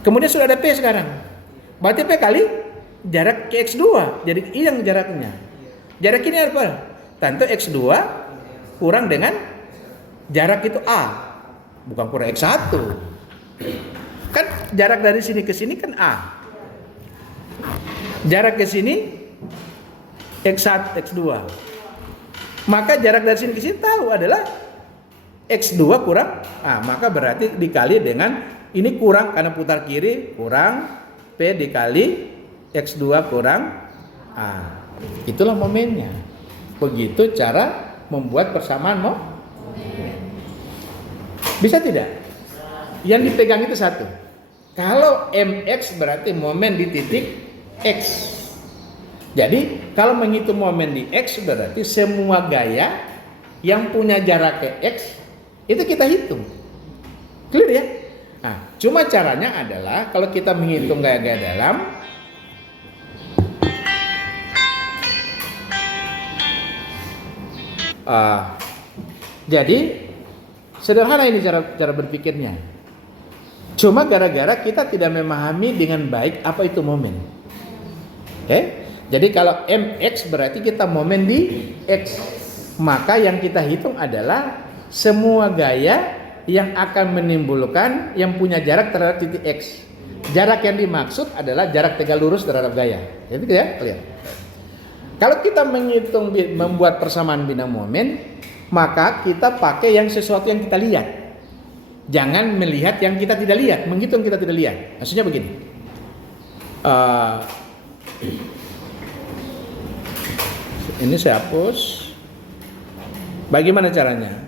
Kemudian sudah ada P sekarang. Berarti P kali jarak ke X2, jadi hilang jaraknya. Jarak ini apa? Tentu X2 kurang dengan jarak itu A, bukan kurang X1. Kan jarak dari sini ke sini kan A. Jarak ke sini X1, X2. Maka jarak dari sini ke sini tahu adalah X2 kurang A. Maka berarti dikali dengan ini kurang karena putar kiri, kurang P dikali X2 kurang A. Itulah momennya. Begitu cara membuat persamaan momen. Bisa tidak? Yang dipegang itu satu. Kalau MX berarti momen di titik X. Jadi kalau menghitung momen di X berarti semua gaya yang punya jarak ke X itu kita hitung. Clear ya? Nah, cuma caranya adalah kalau kita menghitung gaya-gaya dalam, jadi sederhana ini cara berpikirnya. Cuma gara-gara kita tidak memahami dengan baik apa itu momen. Oke? Jadi kalau MX berarti kita momen di X. Maka yang kita hitung adalah semua gaya yang akan menimbulkan yang punya jarak terhadap titik X. Jarak yang dimaksud adalah jarak tegak lurus terhadap gaya. Jadi ya, lihat. Kalau kita menghitung membuat persamaan bina momen, maka kita pakai yang sesuatu yang kita lihat. Jangan melihat yang kita tidak lihat, menghitung kita tidak lihat. Maksudnya begini. Ini saya hapus. Bagaimana caranya?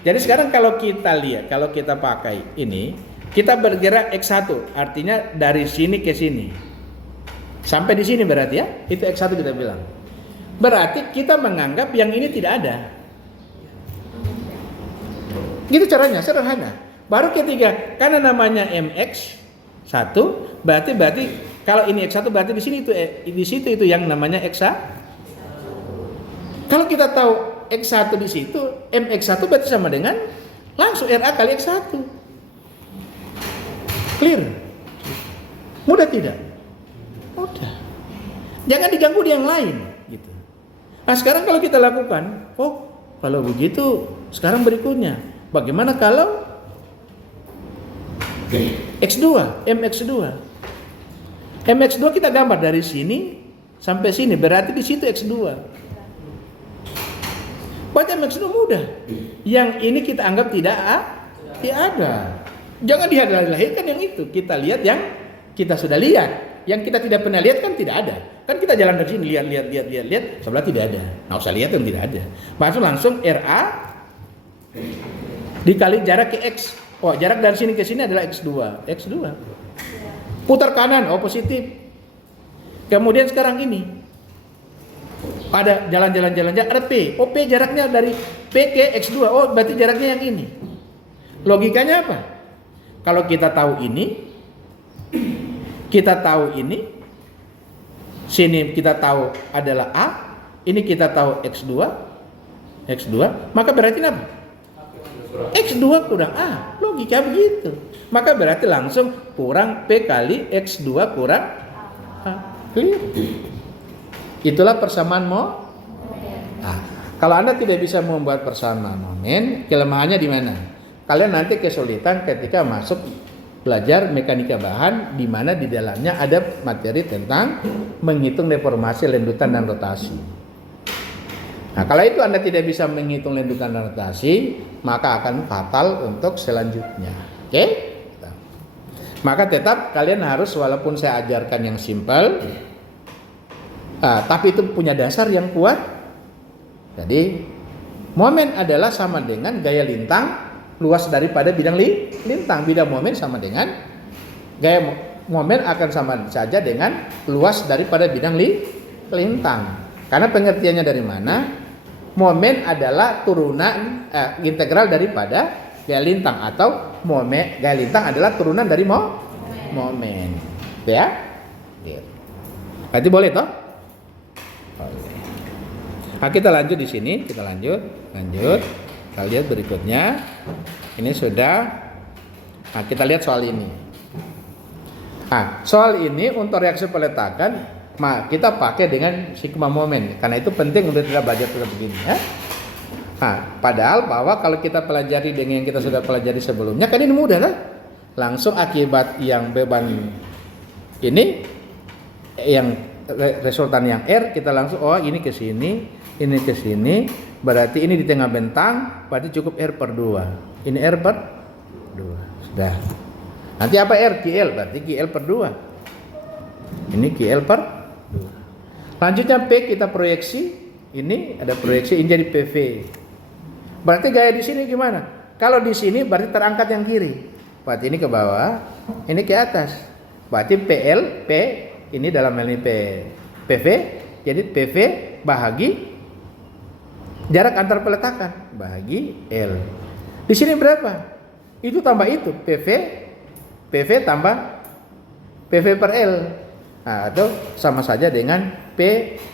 Jadi sekarang kalau kita lihat, kalau kita pakai ini, kita bergerak X1, artinya dari sini ke sini. Sampai di sini berarti ya, itu X1 kita bilang. Berarti kita menganggap yang ini tidak ada. Gitu caranya, sederhana. Baru ketiga, karena namanya MX1, berarti kalau ini X1 berarti di sini itu di situ itu yang namanya X1. Kalau kita tahu X1 di situ, MX1 berarti sama dengan langsung RA kali X1. Clear? Mudah tidak? Mudah. Jangan diganggu di yang lain gitu. Nah, sekarang kalau kita lakukan, kalau begitu sekarang berikutnya, bagaimana kalau X2, MX2? MX2 kita gambar dari sini sampai sini, berarti di situ X2. Berarti MX2 mudah. Yang ini kita anggap tidak ada. Jangan dilahirkan yang itu. Kita lihat yang kita sudah lihat. Yang kita tidak pernah lihat kan tidak ada. Kan kita jalan dari sini lihat, sebelah tidak ada. Nggak usah lihat kan tidak ada. Langsung RA dikali jarak ke X. Oh, jarak dari sini ke sini adalah X2. Putar kanan, positif. Kemudian sekarang ini ada jalan, ada P. P jaraknya dari P ke X2. Berarti jaraknya yang ini. Logikanya apa? Kalau kita tahu ini, sini kita tahu adalah A, ini kita tahu X2, maka berarti apa? X2 kurang A. Logika begitu. Maka berarti langsung kurang P kali X2 kurang A. Clear? Itulah persamaan kalau Anda tidak bisa membuat persamaan momen, kelemahannya di mana? Kalian nanti kesulitan ketika masuk belajar mekanika bahan, di mana di dalamnya ada materi tentang menghitung deformasi, lendutan dan rotasi. Nah, kalau itu Anda tidak bisa menghitung lendutan dan rotasi, maka akan fatal untuk selanjutnya. Oke? Maka tetap kalian harus, walaupun saya ajarkan yang simpel, tapi itu punya dasar yang kuat. Jadi momen adalah sama dengan gaya lintang luas daripada bidang lintang. Bidang momen sama dengan gaya momen akan sama saja dengan luas daripada bidang lintang. Karena pengertiannya dari mana? Momen adalah turunan integral daripada gaya lintang, atau gaya lintang adalah turunan dari momen. Ya? Berarti boleh toh? Nah, kita lanjut di sini, kita lanjut. Kita lihat berikutnya. Ini sudah. Nah, kita lihat soal ini. Nah, soal ini untuk reaksi peletakan, kita pakai dengan sigma momen. Karena itu penting untuk kita belajar begini ya. Nah, padahal bahwa kalau kita pelajari dengan yang kita sudah pelajari sebelumnya, kan ini mudah lah. Langsung akibat yang beban ini, yang resultan yang R, kita langsung, oh ini ke sini, ini ke sini, berarti ini di tengah bentang, berarti cukup R per 2. Ini R per 2. Sudah. Nanti apa R? QL, berarti QL per 2. Ini QL per 2. Lanjutnya P kita proyeksi, ini ada proyeksi, ini jadi PV. Berarti gaya di sini gimana? Kalau di sini berarti terangkat yang kiri. Berarti ini ke bawah, ini ke atas. Berarti PL, P, ini dalam hal ini PV, jadi PV bahagi jarak antar peletakan, bahagi L. Di sini berapa? Itu tambah itu, PV tambah PV per L. Nah, itu sama saja dengan P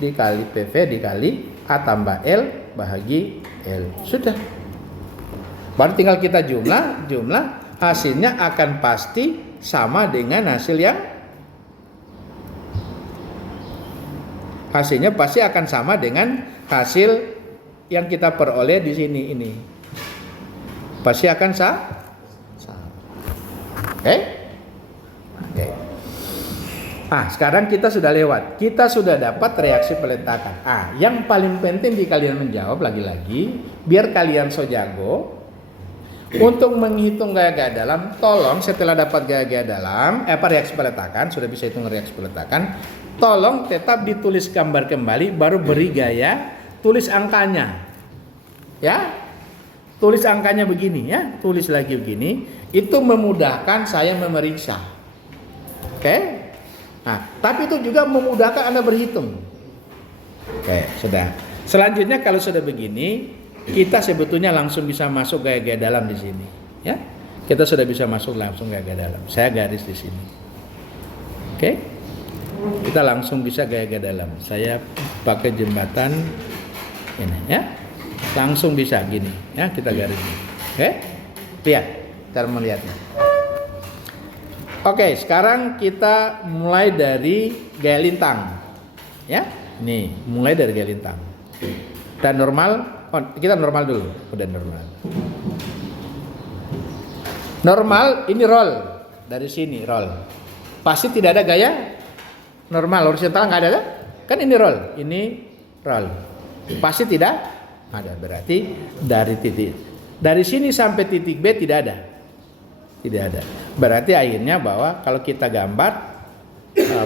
dikali PV dikali A tambah L bahagi L. Sudah. Baru tinggal kita jumlah, hasilnya akan pasti sama dengan hasilnya pasti akan sama dengan hasil yang kita peroleh di sini ini. Pasti akan sama. Oke? Ah, sekarang kita sudah lewat. Kita sudah dapat reaksi peletakan. Yang paling penting di kalian menjawab lagi-lagi, biar kalian so jago untuk menghitung gaya-gaya dalam. Tolong setelah dapat gaya-gaya dalam, reaksi peletakan, sudah bisa hitung reaksi peletakan, tolong tetap ditulis gambar kembali, baru beri gaya, tulis angkanya. Ya? Tulis angkanya begini ya, tulis lagi begini, itu memudahkan saya memeriksa. Oke? Nah, tapi itu juga memudahkan Anda berhitung. Oke, sudah. Selanjutnya kalau sudah begini, kita sebetulnya langsung bisa masuk gaya-gaya dalam di sini, ya. Kita sudah bisa masuk langsung gaya-gaya dalam. Saya garis di sini. Oke? Kita langsung bisa gaya-gaya dalam. Saya pakai jembatan ini, ya. Langsung bisa gini, ya, kita garis. Oke? Lihat cara melihatnya. Oke, sekarang kita mulai dari gaya lintang. Ya, nih, mulai dari gaya lintang. Dan normal, kita normal dulu. Udah normal. Normal, ini roll. Dari sini roll. Pasti tidak ada gaya normal, horizontal nggak ada kan? Kan ini roll, ini roll. Pasti tidak ada. Berarti dari sini sampai titik B tidak ada. Tidak ada. Berarti akhirnya bahwa kalau kita gambar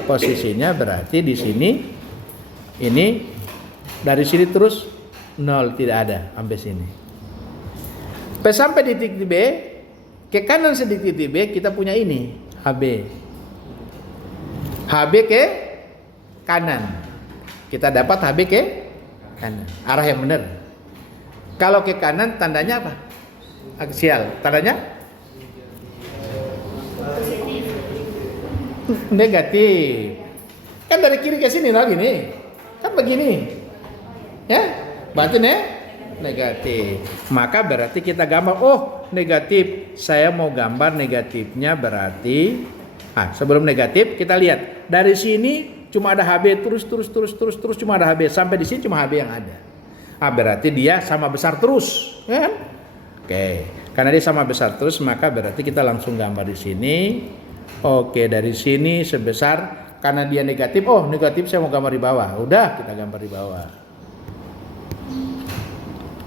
posisinya berarti di sini ini dari sini terus 0, tidak ada sampai sini. Sampai di titik B, ke kanan sedikit titik B kita punya ini HB. HB ke kanan. Kita dapat HB ke kanan. Arah yang benar. Kalau ke kanan tandanya apa? Aksial. Tandanya negatif. Kan dari kiri ke sini lagi nih. Kan begini. Ya? Berarti negatif. Maka berarti kita gambar, oh, negatif. Saya mau gambar negatifnya berarti sebelum negatif kita lihat. Dari sini cuma ada HB terus cuma ada HB sampai di sini cuma HB yang ada. Berarti dia sama besar terus, kan? Oke. Karena dia sama besar terus, maka berarti kita langsung gambar di sini. Oke, dari sini sebesar, karena dia negatif, oh negatif saya mau gambar di bawah. Udah, kita gambar di bawah.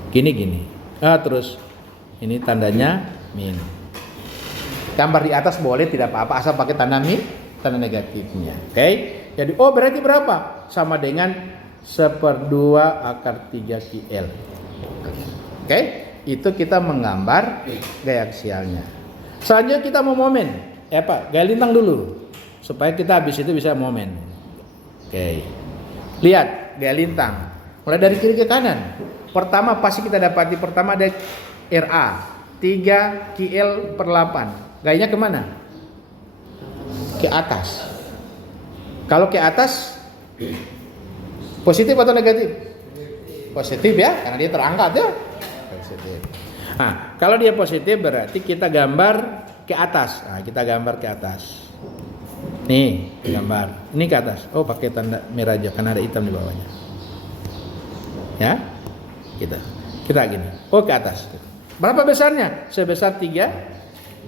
Gini. Terus ini tandanya min. Gambar di atas boleh, tidak apa-apa, asal pakai tanda min, tanda negatifnya. Oke. Jadi, oh berarti berapa? Sama dengan 1/2 akar 3 QL. Oke. Itu kita menggambar gaya aksialnya. Selanjutnya kita mau momen. Gaya lintang dulu supaya kita habis itu bisa momen. Oke. Lihat gaya lintang. Mulai dari kiri ke kanan. Pertama pasti kita dapati pertama ada RA 3 QL per 8. Gayanya kemana? Ke atas. Kalau ke atas positif atau negatif? Positif ya, karena dia terangkat ya. Positif. Kalau dia positif berarti kita gambar ke atas. Kita gambar ke atas. Nih, gambar. Ini ke atas. Oh, pakai tanda merah aja karena ada hitam di bawahnya. Ya. Kita. Kita gini, oh ke atas. Berapa besarnya? Sebesar 3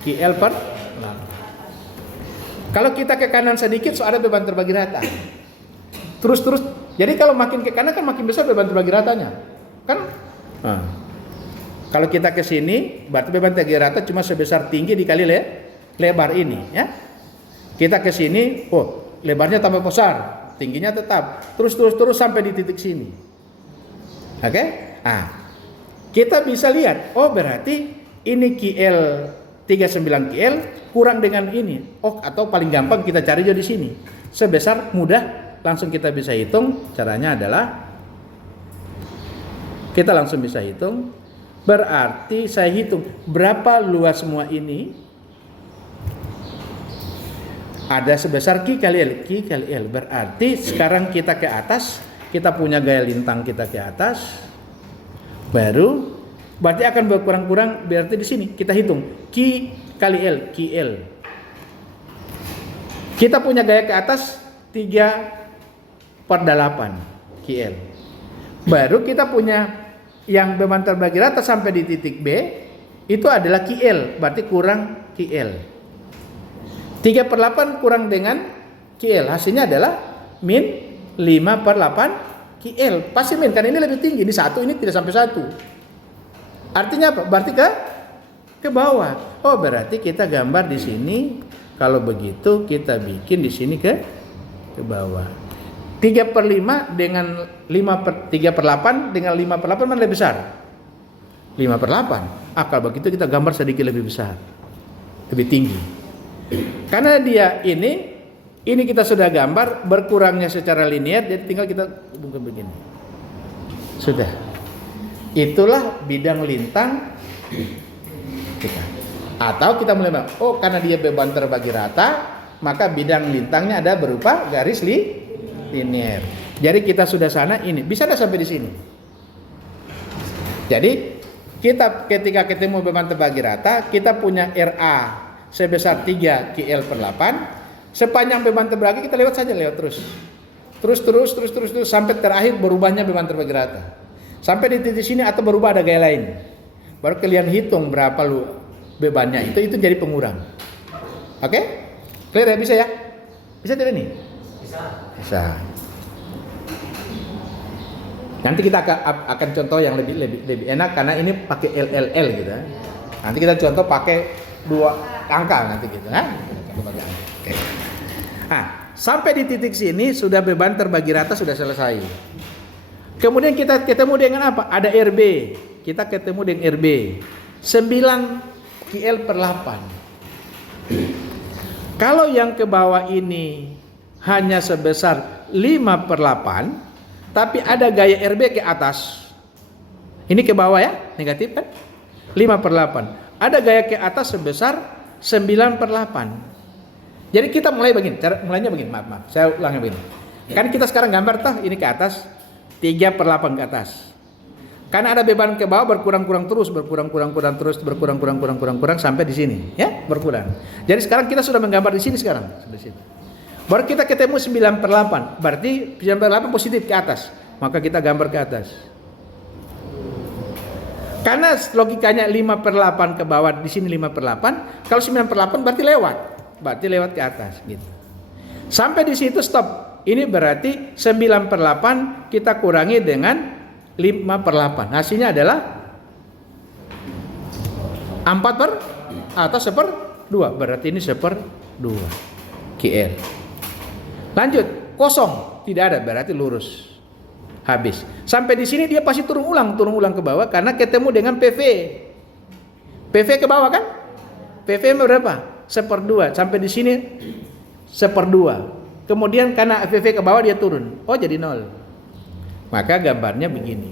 KL per 8. Kalau kita ke kanan sedikit, so ada beban terbagi rata. Terus. Jadi kalau makin ke kanan kan makin besar beban terbagi ratanya. Kan? Nah. Kalau kita ke sini, berarti beban terbagi rata cuma sebesar tinggi dikali lebar ini, ya. Kita ke sini, oh, lebarnya tambah besar, tingginya tetap. Terus sampai di titik sini. Oke? Nah, kita bisa lihat, oh berarti ini KL 39 KL kurang dengan ini. Oh, atau paling gampang kita cari aja di sini. Sebesar mudah langsung kita bisa hitung. Caranya adalah kita langsung bisa hitung. Berarti saya hitung berapa luas semua ini. Ada sebesar Q kali L. Berarti sekarang kita ke atas, kita punya gaya lintang kita ke atas. Baru berarti akan berkurang-kurang, berarti di sini kita hitung Q kali L, QL. Kita punya gaya ke atas 3/8 QL. Baru kita punya yang beban terbagi rata sampai di titik B itu adalah QL, berarti kurang QL. 3/8 kurang dengan QL, hasilnya adalah min 5/8 QL. Pasti min, karena ini lebih tinggi. Ini 1, ini tidak sampai 1. Artinya apa? Berarti ke bawah. Oh, berarti kita gambar di sini. Kalau begitu kita bikin di sini ke bawah. 3/5 dengan 3/8 dengan 5/8 mana lebih besar? 5/8. Kalau begitu kita gambar sedikit lebih besar, lebih tinggi. Karena dia ini kita sudah gambar berkurangnya secara linear, jadi tinggal kita hubungkan begini. Sudah. Itulah bidang lintang kita. Atau kita mulai, oh karena dia beban terbagi rata, maka bidang lintangnya ada berupa garis linear. Jadi kita sudah sana ini, bisa ada sampai di sini. Jadi kita ketika ketemu beban terbagi rata, kita punya RA sebesar 3 KL/8. Sepanjang beban terbagi kita lewat terus sampai terakhir berubahnya beban terbagi rata. Sampai di titik sini atau berubah ada gaya lain. Baru kalian hitung berapa bebannya itu jadi pengurang. Oke? Clear ya? Bisa ya? Bisa tidak nih? Bisa. Nanti kita akan contoh yang lebih enak karena ini pakai LLL gitu. Nanti kita contoh pakai 2 angka nanti gitu, kan? Oke. Nah, sampai di titik sini sudah beban terbagi rata sudah selesai. Kemudian kita ketemu dengan apa? Ada RB. Kita ketemu dengan RB 9 KL/8. Kalau yang ke bawah ini hanya sebesar 5/8, tapi ada gaya RB ke atas. Ini ke bawah ya, negatif kan? 5/8. Ada gaya ke atas sebesar 9/8. Jadi kita mulai begini, mulainya begini, maaf, saya ulangi begini. Kan kita sekarang gambar toh ini ke atas, 3/8 ke atas. Karena ada beban ke bawah berkurang terus sampai di sini, ya, berkurang. Jadi sekarang kita sudah menggambar di sini sekarang, di sini. Baru kita ketemu 9/8, berarti 9/8 positif ke atas, maka kita gambar ke atas. Karena logikanya 5/8 ke bawah, di sini 5/8, kalau 9/8 berarti lewat ke atas gitu. Sampai di situ stop. Ini berarti 9/8 kita kurangi dengan 5/8. Hasilnya adalah 4 atau 1/2. Berarti ini 1/2 KL. Lanjut, kosong, tidak ada, berarti lurus. Habis. Sampai di sini dia pasti turun ulang ke bawah karena ketemu dengan PV. PV ke bawah kan? PV berapa? 1/2. Sampai di sini 1/2. Kemudian karena PV ke bawah dia turun. Oh, jadi 0. Maka gambarnya begini.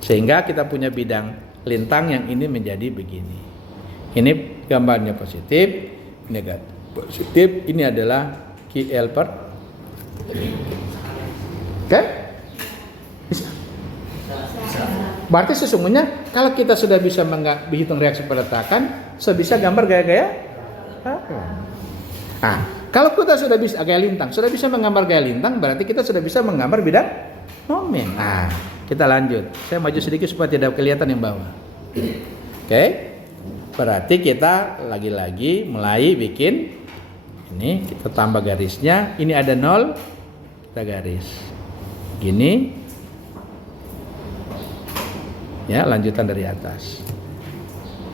Sehingga kita punya bidang lintang yang ini menjadi begini. Ini gambarnya positif, negatif. Positif ini adalah KL per. Oke? Bisa. Berarti sesungguhnya kalau kita sudah bisa menghitung reaksi peletakan, bisa gambar gaya-gaya. Nah, kalau kita sudah bisa gaya lintang, sudah bisa menggambar gaya lintang, berarti kita sudah bisa menggambar bidang momen. Nah, Kita lanjut. Saya maju sedikit supaya tidak kelihatan yang bawah. Oke. Berarti kita lagi-lagi mulai bikin ini, kita tambah garisnya. Ini ada 0, kita garis. Gini. Ya, lanjutan dari atas.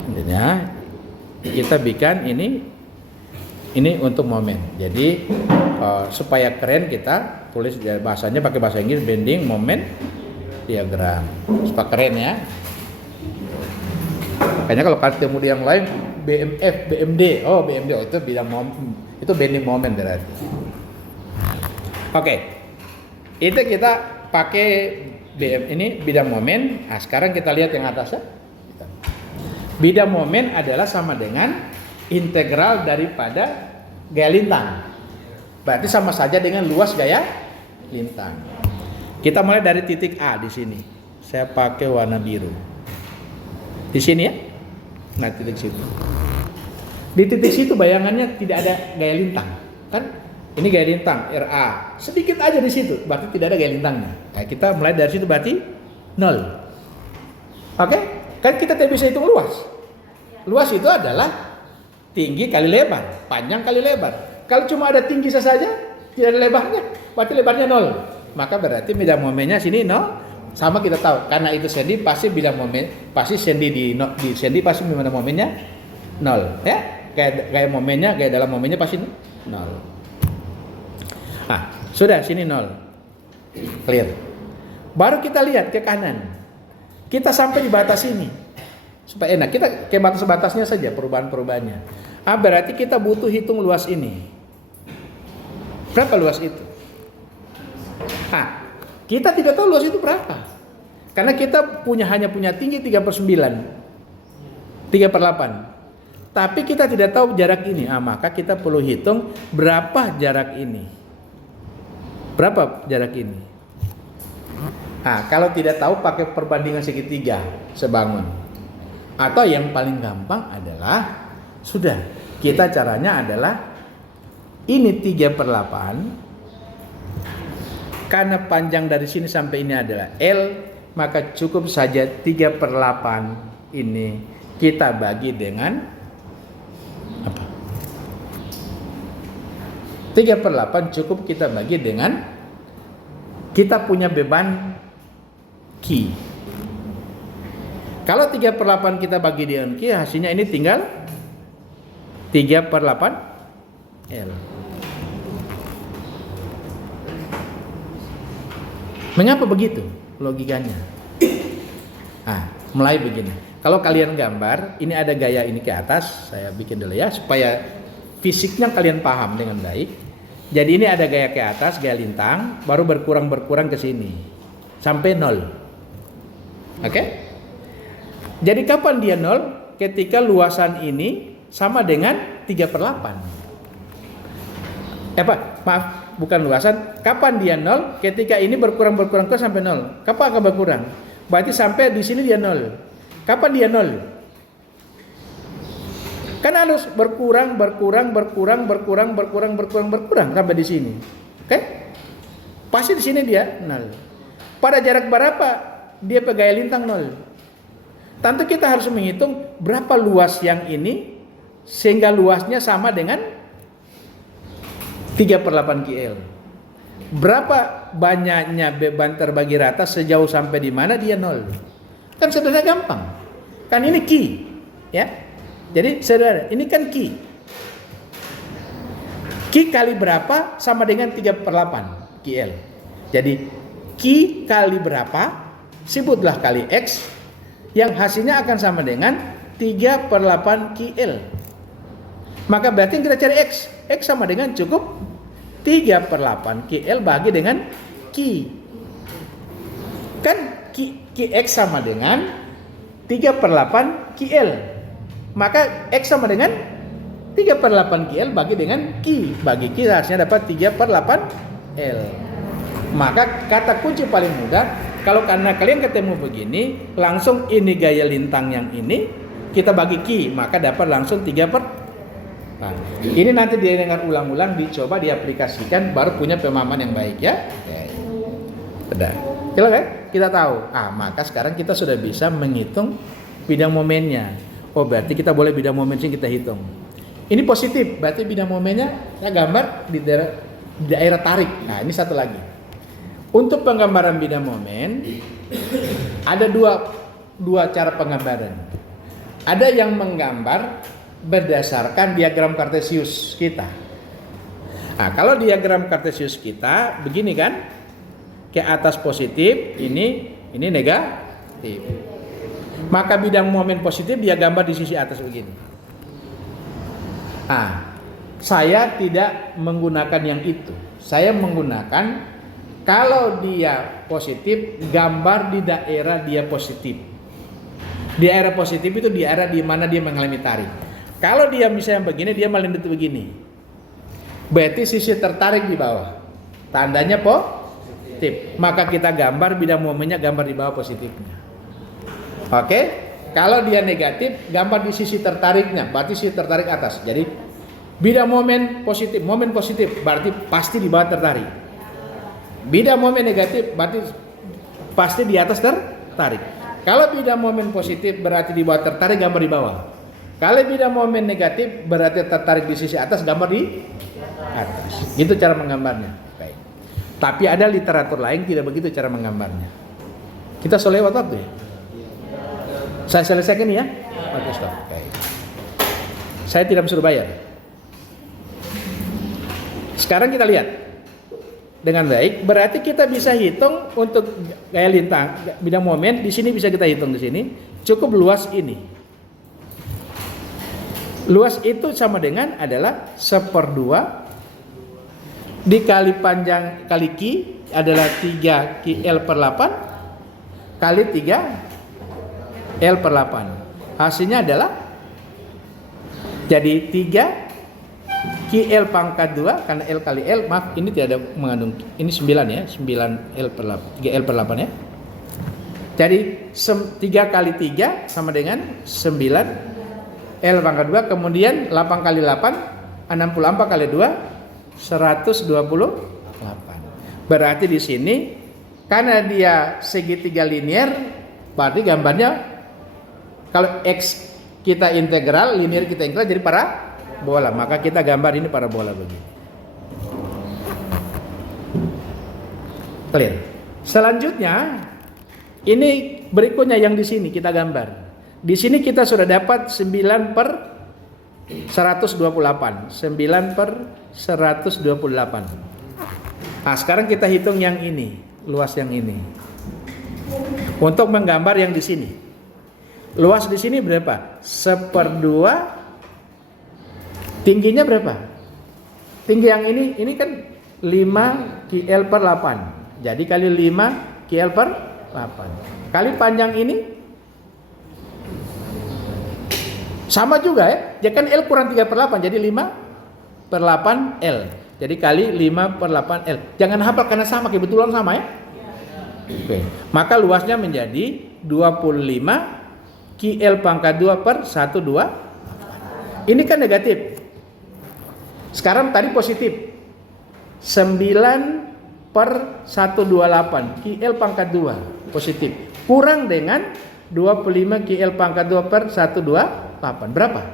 Intinya kita bikin ini untuk momen. Jadi supaya keren kita tulis bahasanya pakai bahasa Inggris, bending moment diagram. Supaya keren ya. Makanya kalau ketemu di yang lain BMF, BMD, BMD itu bidang itu bending moment berarti. Oke. Itu kita pakai ini bidang momen. Nah, sekarang kita lihat yang atasnya. Bidang momen adalah sama dengan integral daripada gaya lintang. Berarti sama saja dengan luas gaya lintang. Kita mulai dari titik A di sini. Saya pakai warna biru. Di sini ya. Nah, titik situ. Di titik situ bayangannya tidak ada gaya lintang, kan? Ini gaya lintang RA. Sedikit aja di situ, berarti tidak ada gaya lintangnya. Nah, kita mulai dari situ berarti 0. Oke? Kan kita tidak bisa hitung luas. Luas itu adalah tinggi kali lebar, panjang kali lebar. Kalau cuma ada tinggi saja, tidak ada lebarnya, berarti lebarnya 0. Maka berarti bidang momennya sini 0. Sama kita tahu, karena itu sendi pasti bidang momen, pasti sendi di sendi pasti bidang momennya 0, ya. Kayak momennya, kayak dalam momennya pasti 0. Ah, sudah sini 0. Clear. Baru kita lihat ke kanan. Kita sampai di batas ini. Supaya enak, kita ke batas-batasnya saja perubahan-perubahannya. Ah, berarti kita butuh hitung luas ini. Berapa luas itu? Ah, kita tidak tahu luas itu berapa. Karena kita hanya punya tinggi 3/9. 3/8. Tapi kita tidak tahu jarak ini. Maka kita perlu hitung berapa jarak ini. Berapa jarak ini? Kalau tidak tahu pakai perbandingan segitiga sebangun. Atau yang paling gampang adalah sudah, kita caranya adalah ini 3/8. Karena panjang dari sini sampai ini adalah L, maka cukup saja 3/8 ini kita bagi dengan apa? 3/8 cukup kita bagi dengan kita punya beban Q. Kalau 3/8 kita bagi dengan Q, hasilnya ini tinggal 3/8 L. Mengapa begitu logikanya? Mulai begini. Kalau kalian gambar, ini ada gaya ini ke atas, saya bikin dulu ya supaya fisiknya kalian paham dengan baik. Jadi ini ada gaya ke atas, gaya lintang, baru berkurang ke sini sampai 0. Oke? Jadi kapan dia 0? Ketika luasan ini sama dengan 3/8. Maaf, bukan luasan. Kapan dia 0? Ketika ini berkurang ke sampai 0. Kapan akan berkurang? Berarti sampai di sini dia 0. Kapan dia 0? Kan harus berkurang sampai di sini. Oke? Pasti di sini dia 0. Pada jarak berapa dia gaya lintang 0? Tentu kita harus menghitung berapa luas yang ini sehingga luasnya sama dengan 3/8 KL. Berapa banyaknya beban terbagi rata sejauh sampai di mana dia 0. Kan sederhana gampang. Kan ini Q, ya. Jadi saudara, ini kan Q. Q kali berapa sama dengan 3/8 KL. Jadi Q kali berapa, sebutlah kali X, yang hasilnya akan sama dengan 3/8 KL. Maka berarti kita cari X. X sama dengan cukup 3/8 KL bagi dengan Q. Kan X sama dengan 3/8 KL. Maka X sama dengan 3/8 KL bagi dengan Q. Bagi Q hasilnya dapat 3/8 L. Maka kata kunci paling mudah, kalau karena kalian ketemu begini, langsung ini gaya lintang yang ini kita bagi Q, maka dapat langsung 3/8. Nah, ini nanti didengar ulang-ulang, dicoba diaplikasikan, baru punya pemahaman yang baik ya. Oke. Sudah. Kalau kan kita tahu, maka sekarang kita sudah bisa menghitung bidang momennya. Oh, berarti kita boleh bidang momen sini kita hitung. Ini positif, berarti bidang momennya saya gambar di daerah tarik. Nah, ini satu lagi. Untuk penggambaran bidang momen ada dua cara penggambaran. Ada yang menggambar berdasarkan diagram Kartesius kita. Nah, kalau diagram Kartesius kita begini kan? Ke atas positif, ini negatif. Maka bidang momen positif dia gambar di sisi atas begini. Saya tidak menggunakan yang itu. Saya menggunakan kalau dia positif, gambar di daerah dia positif. Di daerah positif itu di daerah di mana dia mengalami tarik. Kalau dia misalnya begini, dia melindut begini. Berarti sisi tertarik di bawah. Tandanya positif. Maka kita gambar bidang momennya gambar di bawah positifnya. Oke? Kalau dia negatif, gambar di sisi tertariknya, berarti sisi tertarik atas. Jadi bidang momen positif berarti pasti di bawah tertarik. Bidang momen negatif berarti pasti di atas tertarik. Kalau bidang momen positif berarti di bawah tertarik, gambar di bawah. Kalau bidang momen negatif berarti tertarik di sisi atas, gambar di atas. Gitu cara menggambarnya. Baik. Tapi ada literatur lain tidak begitu cara menggambarnya. Kita lewat waktu ya. Saya selesaikan ya. Oke, stop. Baik. Saya tidak suruh bayar. Sekarang kita lihat dengan baik. Berarti kita bisa hitung untuk gaya lintang bidang momen di sini bisa kita hitung di sini. Cukup luas ini. Luas itu sama dengan adalah 1/2 dikali panjang kali Q adalah 3 QL/8 kali 3 L/8. Hasilnya adalah jadi 3 QL pangkat 2 karena L kali L, maaf ini tidak ada mengandung, ini 9 ya, 9 L/8, GL/8 ya. Jadi 3 kali 3 sama dengan 9 L pangkat 2, kemudian 8 kali 8 64 kali 2 128. Berarti di sini karena dia segitiga linear, berarti gambarnya kalau X kita integral, linear kita integral jadi parabola. Maka kita gambar ini parabola begini. Clear. Selanjutnya ini berikutnya yang di sini kita gambar. Di sini kita sudah dapat 9/128. 9/128. Nah, sekarang kita hitung yang ini, luas yang ini. Untuk menggambar yang di sini. Luas di sini berapa? 1/2. Tingginya berapa? Tinggi yang ini kan 5 QL/8. Jadi kali 5 QL/8. Kali panjang ini sama juga ya. Jadi kan L kurang 3/8 jadi 5/8 L. Jadi kali 5/8 L. Jangan hafal karena sama, kebetulan sama ya. Oke. Maka luasnya menjadi 25 QL pangkat 2 per 128. Ini kan negatif. Sekarang tadi positif. 9/128 QL pangkat 2 positif. Kurang dengan 25 QL pangkat 2 per 128. Berapa?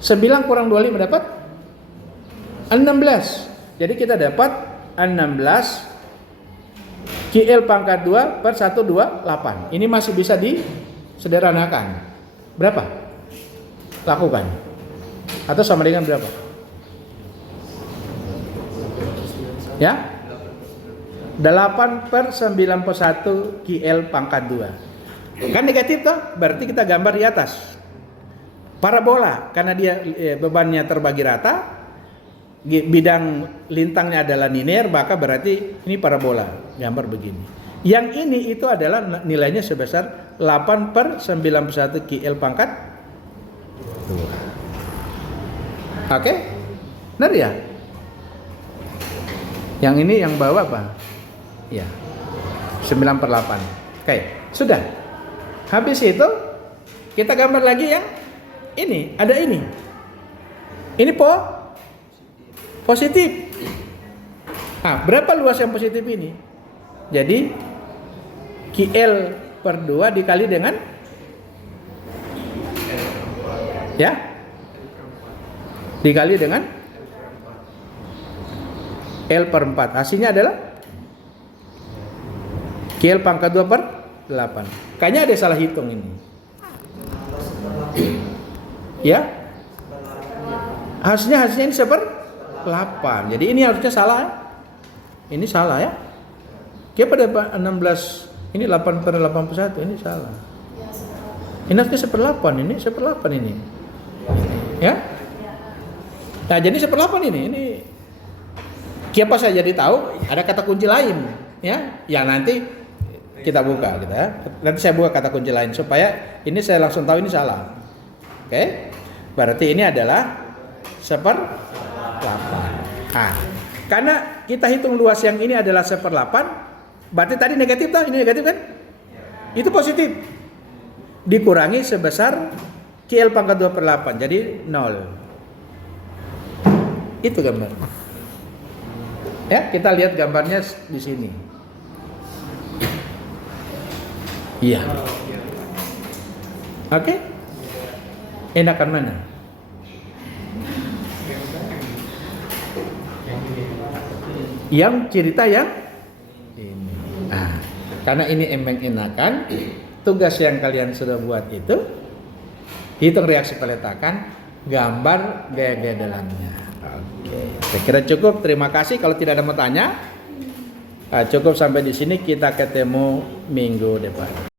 9 kurang 25 dapat 16. Jadi kita dapat 16 QL pangkat 2 per 128. Ini masih bisa disederhanakan. Berapa? Lakukan. Atau sama dengan berapa? Ya? 8/91 QL pangkat 2. Kan negatif toh? Berarti kita gambar di atas. Parabola, karena dia bebannya terbagi rata, bidang lintangnya adalah linear, maka berarti ini parabola, gambar begini. Yang ini itu adalah nilainya sebesar 8/91 QL pangkat 2. Oke? Benar ya? Yang ini yang bawah apa? Ya, 9/8. Oke, sudah. Habis itu kita gambar lagi yang ini, ada ini. Ini positif. Nah, berapa luas yang positif ini? Jadi QL per 2 dikali dengan ya, dikali dengan L per 4. Hasilnya adalah QL pangkat 2 per 8. Kayaknya ada salah hitung ini. Ya. Hasilnya ini 1/8. Jadi ini harusnya salah ya. Ini salah ya. Dia pada 16, ini 8/81, ini salah. Ini harusnya 1/8, ini 1/8 ini. Ya. Nah, jadi 1/8 ini siapa saya jadi tahu ada kata kunci lain ya. Ya nanti kita buka gitu ya. Nanti saya buka kata kunci lain supaya ini saya langsung tahu ini salah. Oke. Berarti ini adalah 1/8. Nah, karena kita hitung luas yang ini adalah 1/8, berarti tadi negatif tak? Ini negatif kan? Itu positif. Dikurangi sebesar QL pangkat 2/8, jadi 0. Itu gambar. Ya, kita lihat gambarnya di sini. Iya. Oke? Enakan mana? Yang cerita yang ini. Nah, karena ini emang enakan, tugas yang kalian sudah buat itu hitung reaksi peletakan, gambar gaya-gaya dalamnya. Oke, saya kira cukup. Terima kasih. Kalau tidak ada mau tanya, cukup sampai di sini. Kita ketemu minggu depan.